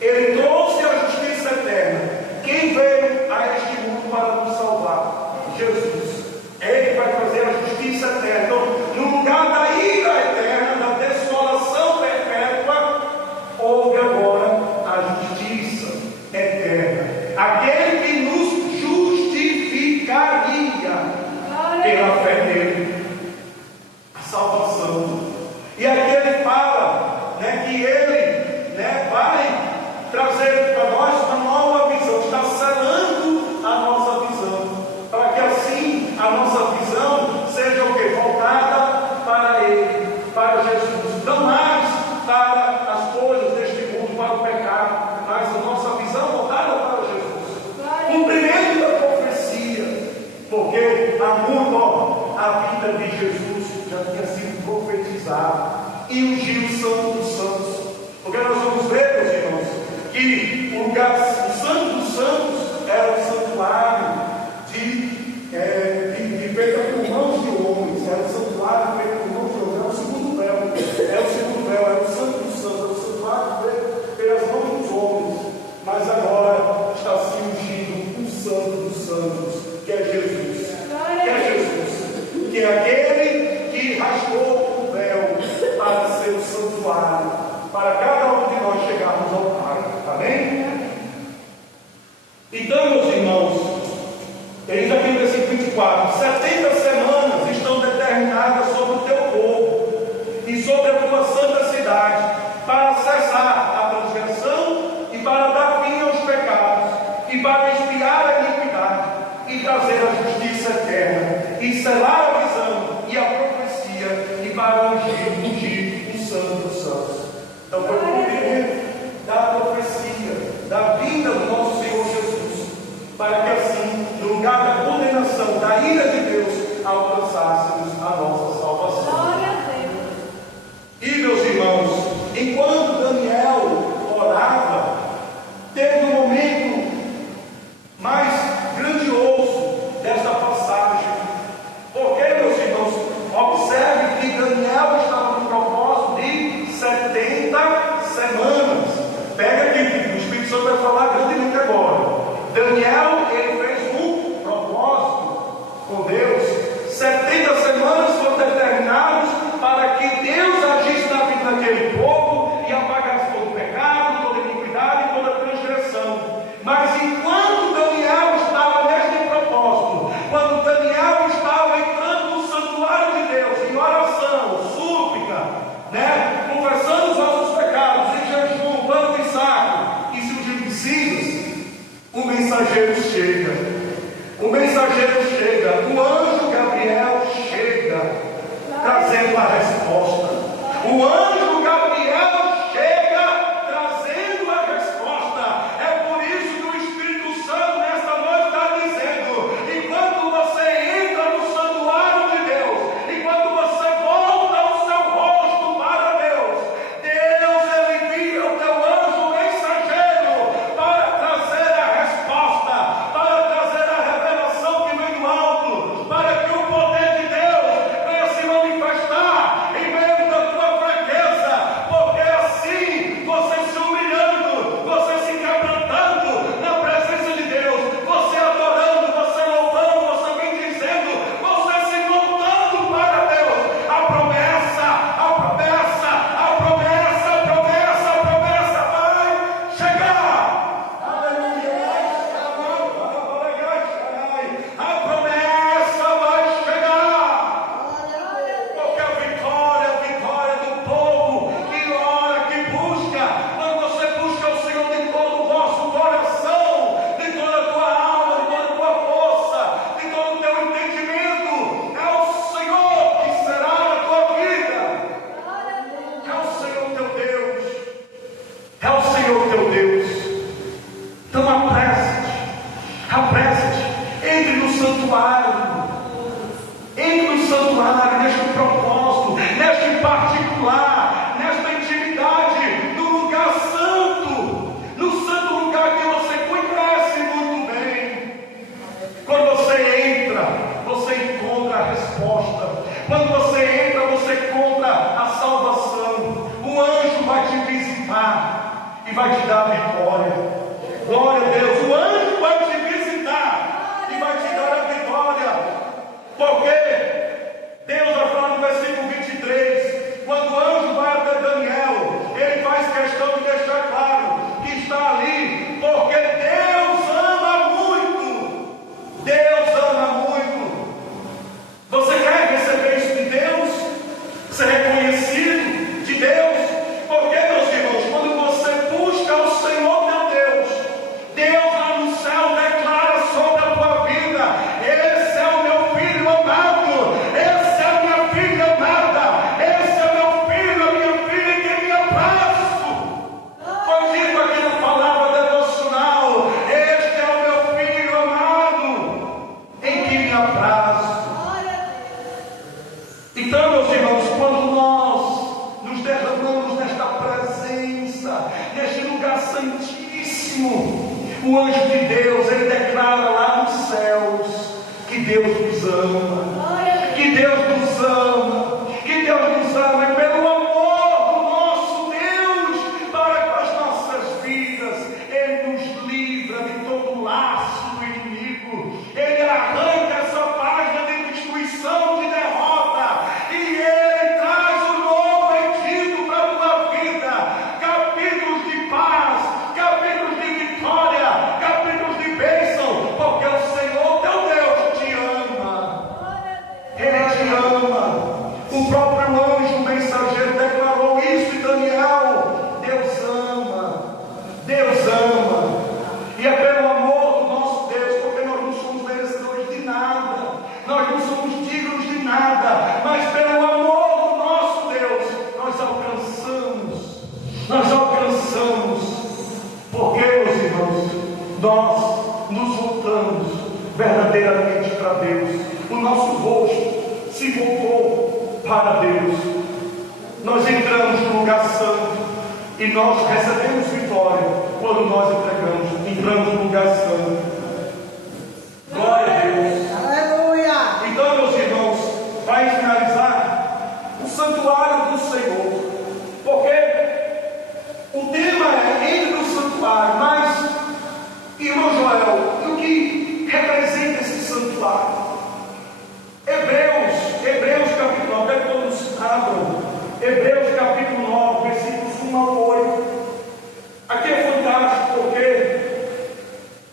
Ele trouxe a justiça eterna. Quem veio a este mundo para nos salvar? Jesus. Ele vai trazer a justiça eterna. Então, no lugar da ira eterna, da desolação perpétua, houve agora a justiça eterna. Aquele que nos justificaria pela fé nele. A salvação. E aqui ele fala, né, que ele, né, vai trazer para nós uma nova visão, está selando a nossa visão, para que assim a nossa visão seja o que? Voltada para Ele, para Jesus, não mais para as coisas deste mundo, para o pecado, mas a nossa visão voltada para Jesus. Cumprimento da profecia, porque a vida de Jesus já tinha sido profetizado e ungiu o Santo dos Santos. Porque nós vamos ver, meus irmãos, que o Santo dos Santos era o santuário feito por mãos de homens, era o santuário feito por mãos de homens, era o segundo véu, era o Santo dos Santos, era o santuário feito pelas mãos dos homens, mas agora está se ungindo o Santo dos Santos, que é Jesus, que é aquele que rasgou o véu para ser o santuário, para cada um de nós chegarmos ao Pai. Amém? Então, meus irmãos, ele diz aqui no versículo 24: 70 semanas estão determinadas sobre o teu povo e sobre a tua santa cidade, para cessar a transgressão e para dar fim aos pecados, e para expiar a iniquidade e trazer a justiça eterna, e selar a visão e a profecia, e para ungir o Santo dos Santos. Então foi o cumprimento da profecia, da vinda do nosso Senhor Jesus, para que assim, no lugar da condenação, da ira de Deus, alcançássemos a nossa salvação. Glória a Deus. E, meus irmãos, enquanto Daniel orava, teve um momento mais grandioso desta passagem. Porque, meus irmãos, observe que Daniel estava no propósito de 70 semanas. Pega aqui, o Espírito Santo vai falar grandemente agora. Daniel, ele fez um propósito com Deus. 70 semanas foram determinadas para que Deus agisse na vida daquele povo e apagasse todo o pecado, toda iniquidade e toda transgressão. Mas enquanto Daniel estava neste propósito, quando Daniel estava entrando no santuário de Deus, em oração, súplica, né, confessando os nossos pecados, em jejum, pano de saco e se ungindo de cinzas, o mensageiro chega. O mensageiro chega, o anjo Gabriel chega, trazendo a resposta. O anjo Gabriel chega, trazendo a resposta. É por isso que o Espírito Santo nesta noite está dizendo: enquanto você entra no santuário de Deus, enquanto você volta o seu rosto para Deus, Deus ele envia o teu anjo mensageiro para trazer a resposta, para trazer a revelação que vem do alto, para que o poder de Deus venha se manifestar em meio da tua fraqueza, porque assim, você se humilhando, você se quebrantando na presença de Deus, você adorando, você louvando, você bendizendo, você se voltando para Deus, a promessa vai chegar. Aleluia. A promessa vai chegar. Porque a vitória do povo que ora, que busca, quando você busca o Senhor de todo o vosso coração, de toda a tua alma, de toda a tua força, de todo o teu entendimento, é o Senhor que será a tua vida. É o Senhor teu Deus. É o Senhor teu Deus. Então apressa-te, entre no santuário, neste propósito, neste particular, nesta intimidade, no lugar santo, no santo lugar que você conhece muito bem. Quando você entra, você encontra a resposta. Quando você entra, e vai te dar vitória. Glória a Deus. O anjo vai te visitar e vai te dar a vitória. Porque Deus vai falar no versículo 23, quando o anjo vai até Daniel, ele faz questão de deixar claro que está ali, porque Deus ama muito. Deus ama muito. Você quer receber isso de Deus? Ser reconhecido de Deus? Porque, meus irmãos, quando você busca o Senhor teu Deus, Deus lá no céu declara sobre a tua vida: esse é o meu filho amado, essa é a minha filha amada, esse é o meu filho, a minha filha em quem me abraço. Foi dito aqui na palavra devocional: este é o meu filho amado, em quem me abraço. Então, meus irmãos, quando nós nos derramamos nesta presença, neste lugar santíssimo, o anjo de Deus, ele declara lá nos céus que Deus nos ama, que Deus nos ama, que Deus nos ama, e pelo amor do nosso Deus para com as nossas vidas, ele nos livra de todo laço do inimigo, ele arranca essa página de destruição, de derrota, e ele traz um novo Egito para a tua vida, capítulos de paz, capítulos de vitória, capítulos de bênção, porque o Senhor teu Deus te ama. Ele te ama. O próprio anjo mensageiro declarou isso em Daniel: Deus ama, Deus ama. E é pelo amor do nosso Deus, porque nós não somos merecedores de nada, nós não somos dignos de nada, mas pelo amor do nosso Deus, nós alcançamos, porque, meus irmãos, nós nos voltamos verdadeiramente para Deus, o nosso rosto se voltou para Deus, nós entramos no lugar santo e nós recebemos vitória quando nós entramos no lugar santo. Glória a Deus. Aleluia. Então, meus irmãos, para finalizar, o santuário do Senhor, porque o tema é entre o santuário, mas, irmão Joel, o que representa esse santuário? Hebreus capítulo 9, até todos abram, Hebreus capítulo 9, versículos 1 a 8. Aqui é fantástico, porque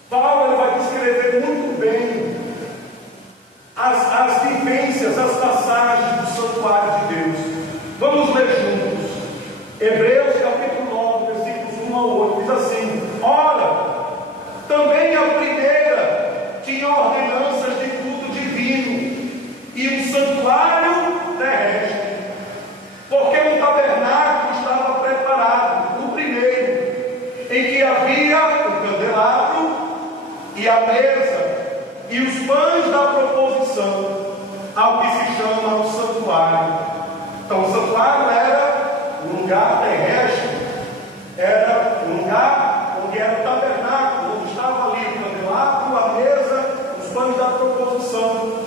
Paulo vai descrever muito bem as vivências, as passagens do santuário de Deus. Vamos ler juntos. Hebreus capítulo 9, versículos 1 a 8, diz assim: ora, também a primeira tinha ordenanças de culto divino e um santuário terrestre, porque o tabernáculo estava preparado, o primeiro, em que havia o candelabro e a mesa e os pães da proposição, ao que se chama o santuário. Então, o santuário era o lugar terrestre, era o lugar onde era o tabernáculo, onde estava ali o candelabro, a mesa, os pães da proposição.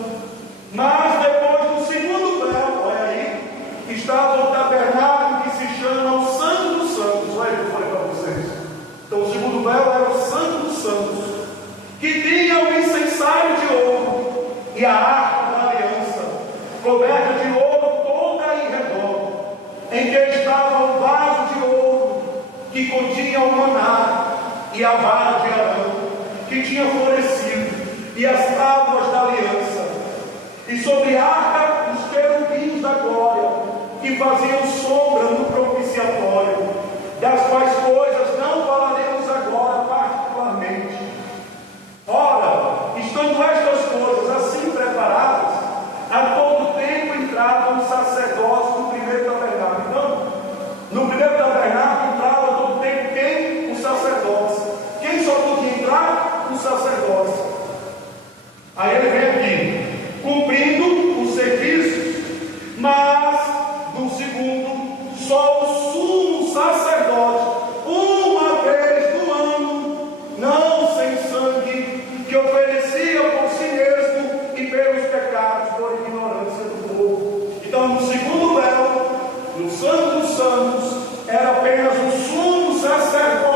Mas depois do segundo véu, olha aí, estava o tabernáculo que se chama o Santo dos Santos. Olha o que eu falei para vocês. Então, o segundo véu era o Santo dos Santos, que tinha o incensário de ouro e a arca da aliança, coberta de ouro toda em redor, em que estava o vaso de ouro que continha o maná e a vara de Arão, que tinha florescido, e as tábuas da aliança, e sobre a arca os querubins da glória, que faziam sombra no propiciatório, das quais coisas não falaremos agora particularmente. Ora, estando estas coisas assim preparadas, a todo tempo entrava um sacerdócio no primeiro tabernáculo. Então, no primeiro tabernáculo entrava a todo tempo quem? O sacerdócio. Quem só podia entrar? O sacerdócio. Aí ele vem aqui, cumprindo os serviços, mas no segundo, só o sumo sacerdote, uma vez no ano, não sem sangue, que oferecia por si mesmo e pelos pecados, por ignorância do povo. Então, no segundo véu, no Santo dos Santos, era apenas um sumo sacerdote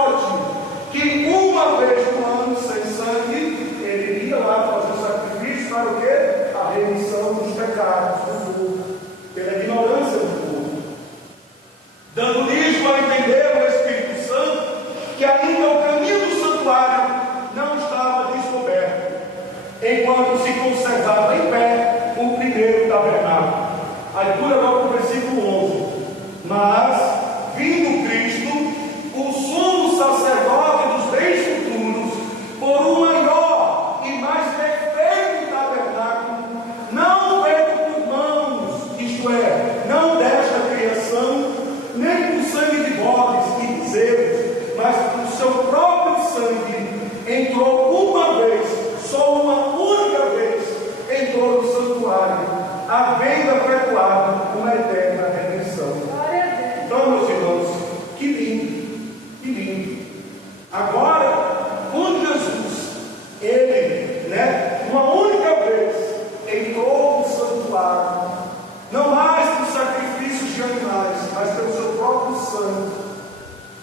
o seu próprio sangue entrou uma vez, só uma única vez, entrou no santuário, havendo efetuado uma eterna redenção. Então, meus irmãos, que lindo, que lindo. Agora, com Jesus, ele, uma única vez, entrou no santuário, não mais por sacrifícios de animais, mas pelo seu próprio sangue.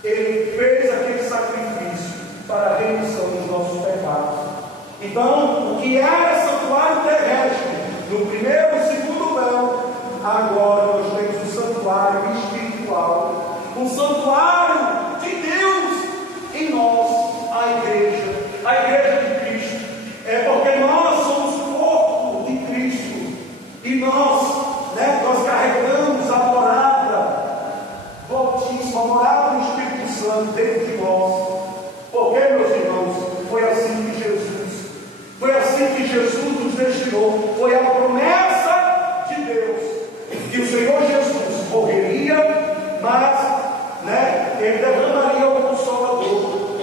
Ele fez aquele sacrifício para a remissão dos nossos pecados. Então, o que era santuário terrestre, no primeiro e segundo véu, agora nós temos o santuário espiritual, um santuário de Deus em nós, a igreja de Cristo. É porque nós somos o corpo de Cristo e nós carregamos a morada voltíssima, a morada do Espírito Santo dentro de nós. Porque, meus irmãos, foi assim que Jesus nos destinou. Foi a promessa de Deus que o Senhor Jesus morreria, mas ele derramaria o Consolador.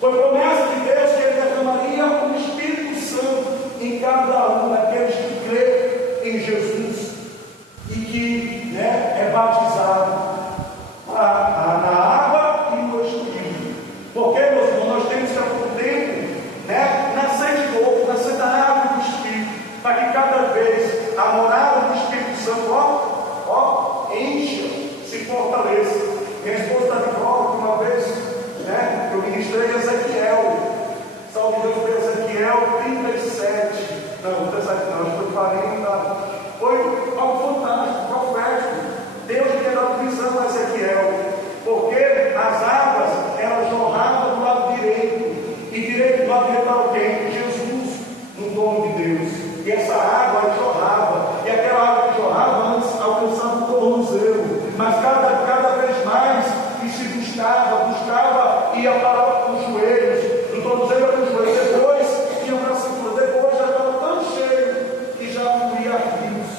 Foi promessa de Deus que ele derramaria o Espírito Santo em cada um daqueles que crê em Jesus e que é batizado na água e no Espírito. Porque, meus irmãos, nós temos que há pouco tempo nascer de novo, nascer da água e do Espírito, para que cada vez a morada do Espírito Santo encha, se fortaleça. Minha esposa está de prova que uma vez eu ministrei Ezequiel, salve Deus para Ezequiel 37, não, 37 não, acho que foi 40, foi algo fantástico, profético. Deus tinha dado visão a Ezequiel, porque as águas elas jorravam do lado direito, e direito do lado direito para alguém, Jesus, no nome de Deus, e essa água jorrava, e aquela água que jorrava antes alcançava o tornozelo, mas cada vez mais que se buscava, ia para os joelhos, do tornozelo para os joelhos, depois ia para a cintura, depois já estava tão cheio que já fluía rios.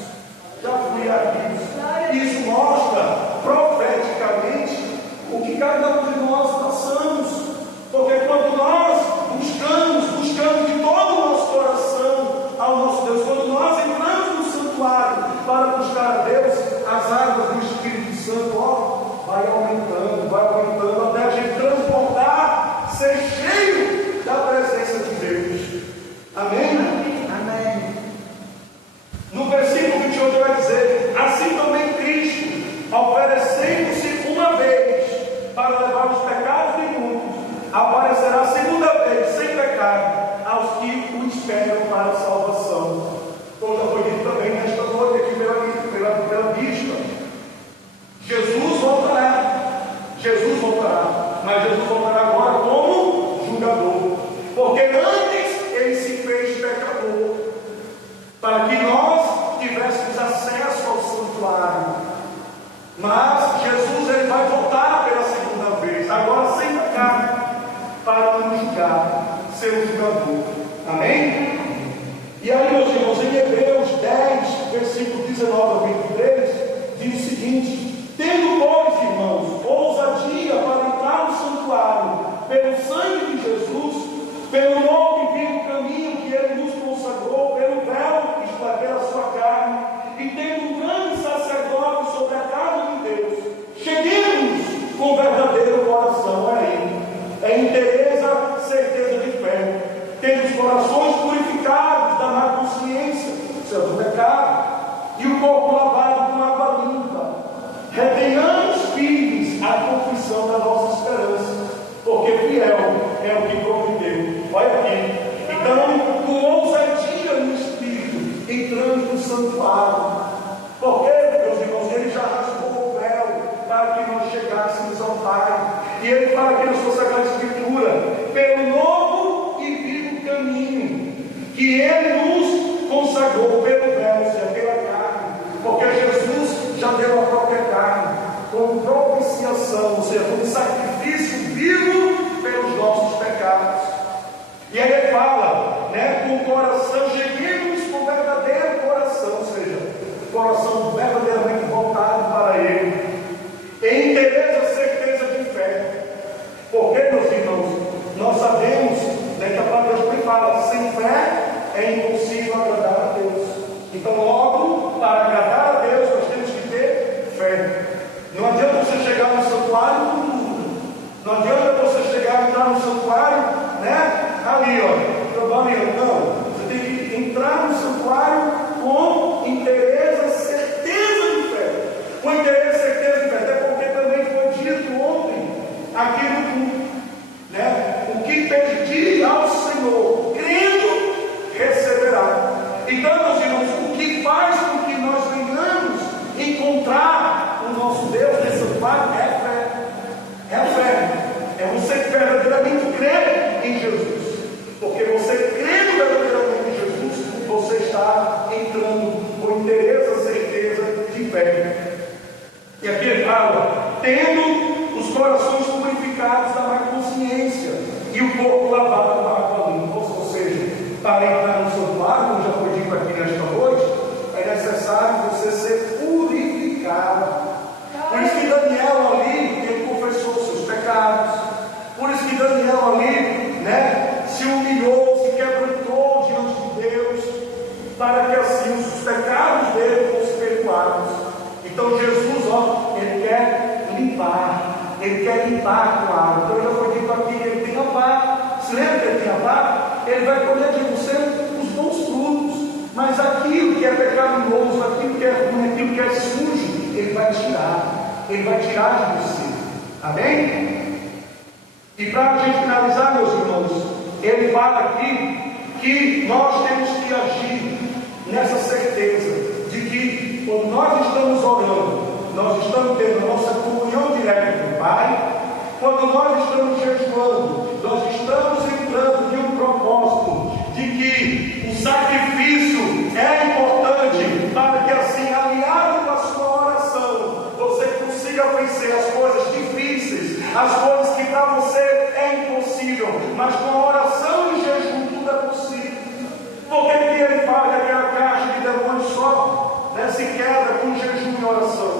Isso mostra profeticamente o que cada um de nós passamos, porque quando nós buscamos de todo o nosso coração ao nosso Deus, quando nós entramos no santuário para buscar a Deus, as águas do Espírito Santo vai aumentando até a gente transbordar, ser cheio da presença de Deus. Amém? Amém. No versículo 28 vai dizer: assim também Cristo, oferecendo-se uma vez para levar os pecados de muitos, aparecerá a segunda vez sem pecado aos que o esperam para a salvação. Como já foi dito também nesta noite aqui pela bispa, Jesus voltará, mas Jesus voltará agora como julgador, porque antes ele se fez pecador, para que nós tivéssemos acesso ao santuário. Mas Jesus ele vai voltar pela segunda vez, agora sem pecado, para nos julgar, ser o julgador. Amém? E aí, meus irmãos, em Hebreus 10, versículo 19 ao 23, diz o seguinte: tendo, pois, irmãos, ousadia para entrar no santuário, pelo sangue de Jesus, pelo novo e vivo caminho que ele nos consagrou, pelo véu, isto é, pela sua carne, e tendo um grande sacerdote sobre a casa de Deus, cheguemos com verdadeiro coração a ele, em inteireza, certeza de fé, tendo os corações purificados da má consciência, seu do pecado, e o corpo lavado com água limpa, retenhamos firmes a confissão da nossa esperança, porque fiel é o que prometeu. Olha aqui. Então, com ousadia no Espírito, entrando no santuário, porque, meus irmãos, ele já rasgou o véu para que nós chegássemos ao Pai. E ele fala aqui na sua Sagrada Escritura: pelo novo e vivo caminho que ele nos consagrou, pelo véu, ou seja, pela carne, porque Jesus já deu a própria carne como propiciação, ou seja, como sacrifício vivo pelos nossos pecados. E aí ele fala, com o coração, cheguemos com o verdadeiro coração, ou seja, coração verdadeiramente voltado para ele, em inteireza, certeza de fé. Porque, meus irmãos, verdadeiramente crê em Jesus. Porque você crendo verdadeiramente em Jesus, você está entrando com interesse, a certeza de fé. E aqui ele fala, tendo os corações purificados da má consciência e o corpo lavado com água limpa. Ou seja, para entrar no santuário, como já foi dito aqui nesta noite, é necessário você ser purificado. Por isso que Daniel ali, ele confessou seus pecados. Por isso que Daniel ali, se humilhou, se quebrantou diante de Deus, para que assim os pecados dele fossem perdoados. Então Jesus, ele quer limpar com água. Então já foi dito aqui, ele tem a pá. Se lembra que ele tem a pá? Ele vai colher de você os bons frutos. Mas aquilo que é pecaminoso, aquilo que é ruim, aquilo que é sujo, ele vai tirar. Ele vai tirar de você. Amém? E para a gente finalizar, meus irmãos, ele fala aqui que nós temos que agir nessa certeza de que quando nós estamos orando, nós estamos tendo a nossa comunhão direta com o Pai. Quando nós estamos jejuando, nós estamos entrando em um propósito de que o sacrifício é importante para que assim, aliado com a sua oração, você consiga vencer as coisas difíceis, as coisas que para você é impossível, mas com a oração e jejum tudo é possível. Por que ele fala que aquela caixa de demônios só se quebra com jejum e oração?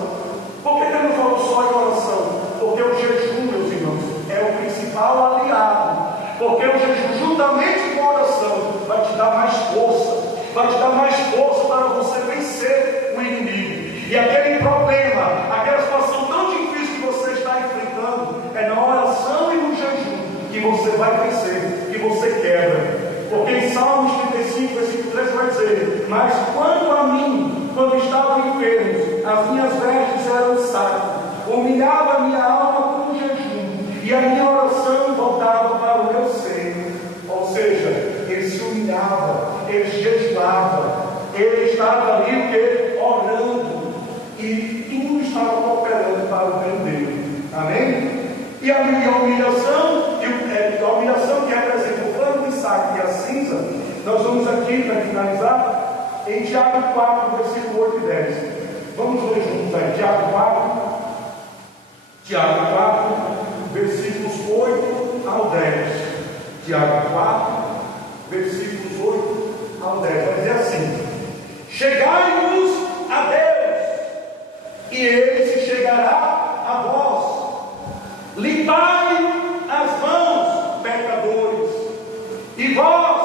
Por que ele não falou só em oração? Porque o jejum, meus irmãos, é o principal aliado. Porque o jejum, juntamente com a oração, vai te dar mais força. Vai te dar mais força para você vencer o inimigo. E aquele problema, aquela situação tão difícil que você está enfrentando, é na oração e no jejum que você vai vencer, que você quebra. Porque em Salmos 35, versículo 3 vai dizer: mas quanto a mim, quando estava enfermo, as minhas vestes eram saco, humilhava a minha alma com jejum, e a minha oração voltava para o meu seio. Ou seja, ele se humilhava, ele jejuava, ele estava ali orando, e tudo estava cooperando para o bem dele. Amém? E a humilhação, que representa o pano de saco e a cinza, nós vamos aqui para finalizar em Tiago 4, versículo 8 e 10. Vamos ler juntos aí, Tiago 4, versículos 8 ao 10. Tiago 4, versículos 8 ao 10. Vai dizer assim: chegai-vos a Deus, e Ele se chegará a vós. Limpai as mãos, pecadores, e vós,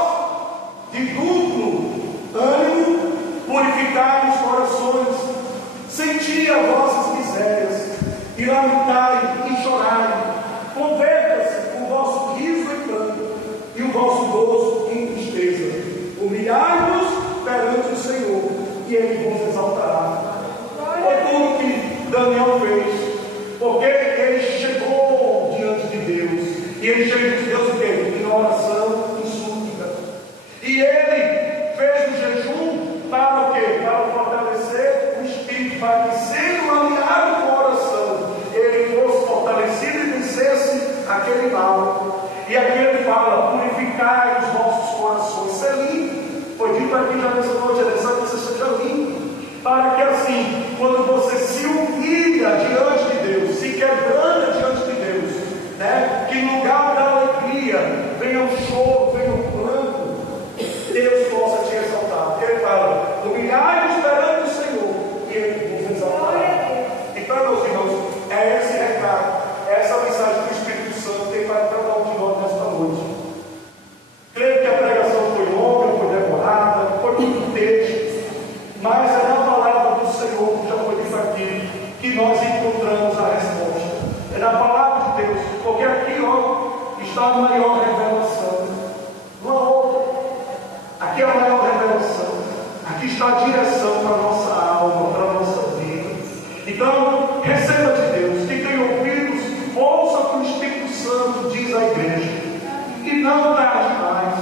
de duplo ânimo, purificai os corações, senti as vossas misérias, e lamentai e chorai. Converta-se o vosso riso em pranto, e o vosso gozo em tristeza. Humilhai-vos perante o Senhor, e Ele vos exaltará. Foi tudo que Daniel fez. Porque ele chegou diante de Deus. E ele chegou diante de Deus o quê? Em oração e súplica. E ele fez o jejum para o quê? Para fortalecer o espírito, para que, sendo alinhado com a oração, ele fosse fortalecido e vencesse aquele mal. E aqui ele fala: purificai os vossos corações. Ser limpo. Foi dito aqui já nessa noite, é necessário que você seja limpo. Para que assim, quando você se humilha diante de Deus, se quebranta diante de Deus, que no lugar da alegria venha o choro, venha o pranto, Deus possa te exaltar. Ele fala: humilhai-vos perante o Senhor, e Ele vos exaltará. Então, meus irmãos, é esse recado, é essa mensagem que o Espírito Santo tem para cada um de nós nesta noite. Creio que a pregação foi longa, foi demorada, foi muito texto, mas é na palavra do Senhor, como já foi dito aqui, que nós encontramos a resposta. É na palavra de Deus, porque aqui está a maior revelação. Não há outra. Aqui é a maior revelação. Aqui está a direção para a nossa alma, para a nossa vida. Então, receba de Deus. Quem tem ouvidos, ouça o que o Espírito Santo diz à igreja. E não tarde mais.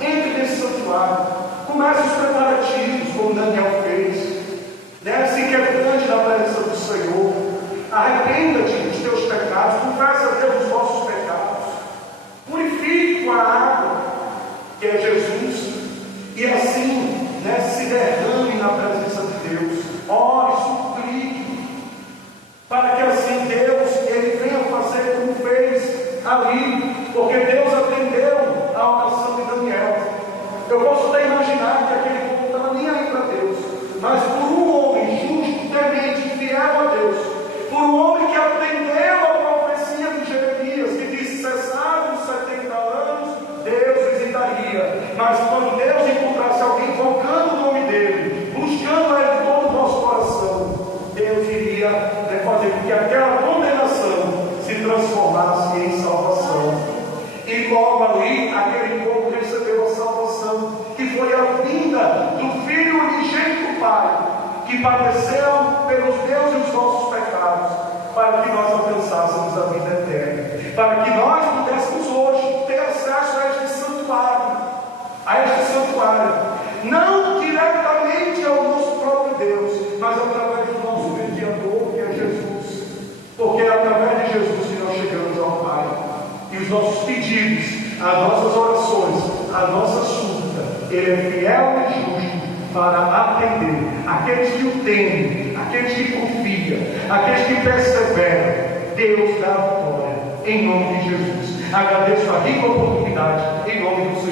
Entre nesse santuário. Comece os preparativos, como Daniel fez. Se quebrante na presença do Senhor. Arrependa-te dos teus pecados. Confessa a Deus os vossos pecados. ali, porque Deus atendeu a oração de Daniel. Eu posso até imaginar que aquele povo não estava nem aí para Deus, mas por um homem justo, temente, fiel a Deus, por um homem que atendeu a profecia de Jeremias, que disse: cessados 70 anos, Deus visitaria. Mas quando Deus encontrasse alguém invocando o nome dele, buscando a ele de todo o nosso coração, Deus iria fazer com que aquela condenação se transformasse em salvação. E logo ali, aquele povo recebeu a salvação, que foi a vinda do Filho unigênito do Pai, que padeceu pelos meus e os nossos pecados, para que nós alcançássemos a vida eterna, para que nós pudéssemos hoje ter acesso a este santuário, não diretamente ao nosso próprio Deus, mas através do nosso mediador, que é Jesus, porque é através de Jesus que nós chegamos ao Pai, e os nossos pedidos, as nossas orações, a nossa súplica, Ele é fiel e justo para atender aqueles que o temem, aqueles que confiam, aqueles que perseveram. Deus dá a vitória, em nome de Jesus. Agradeço a rica oportunidade, em nome do Senhor.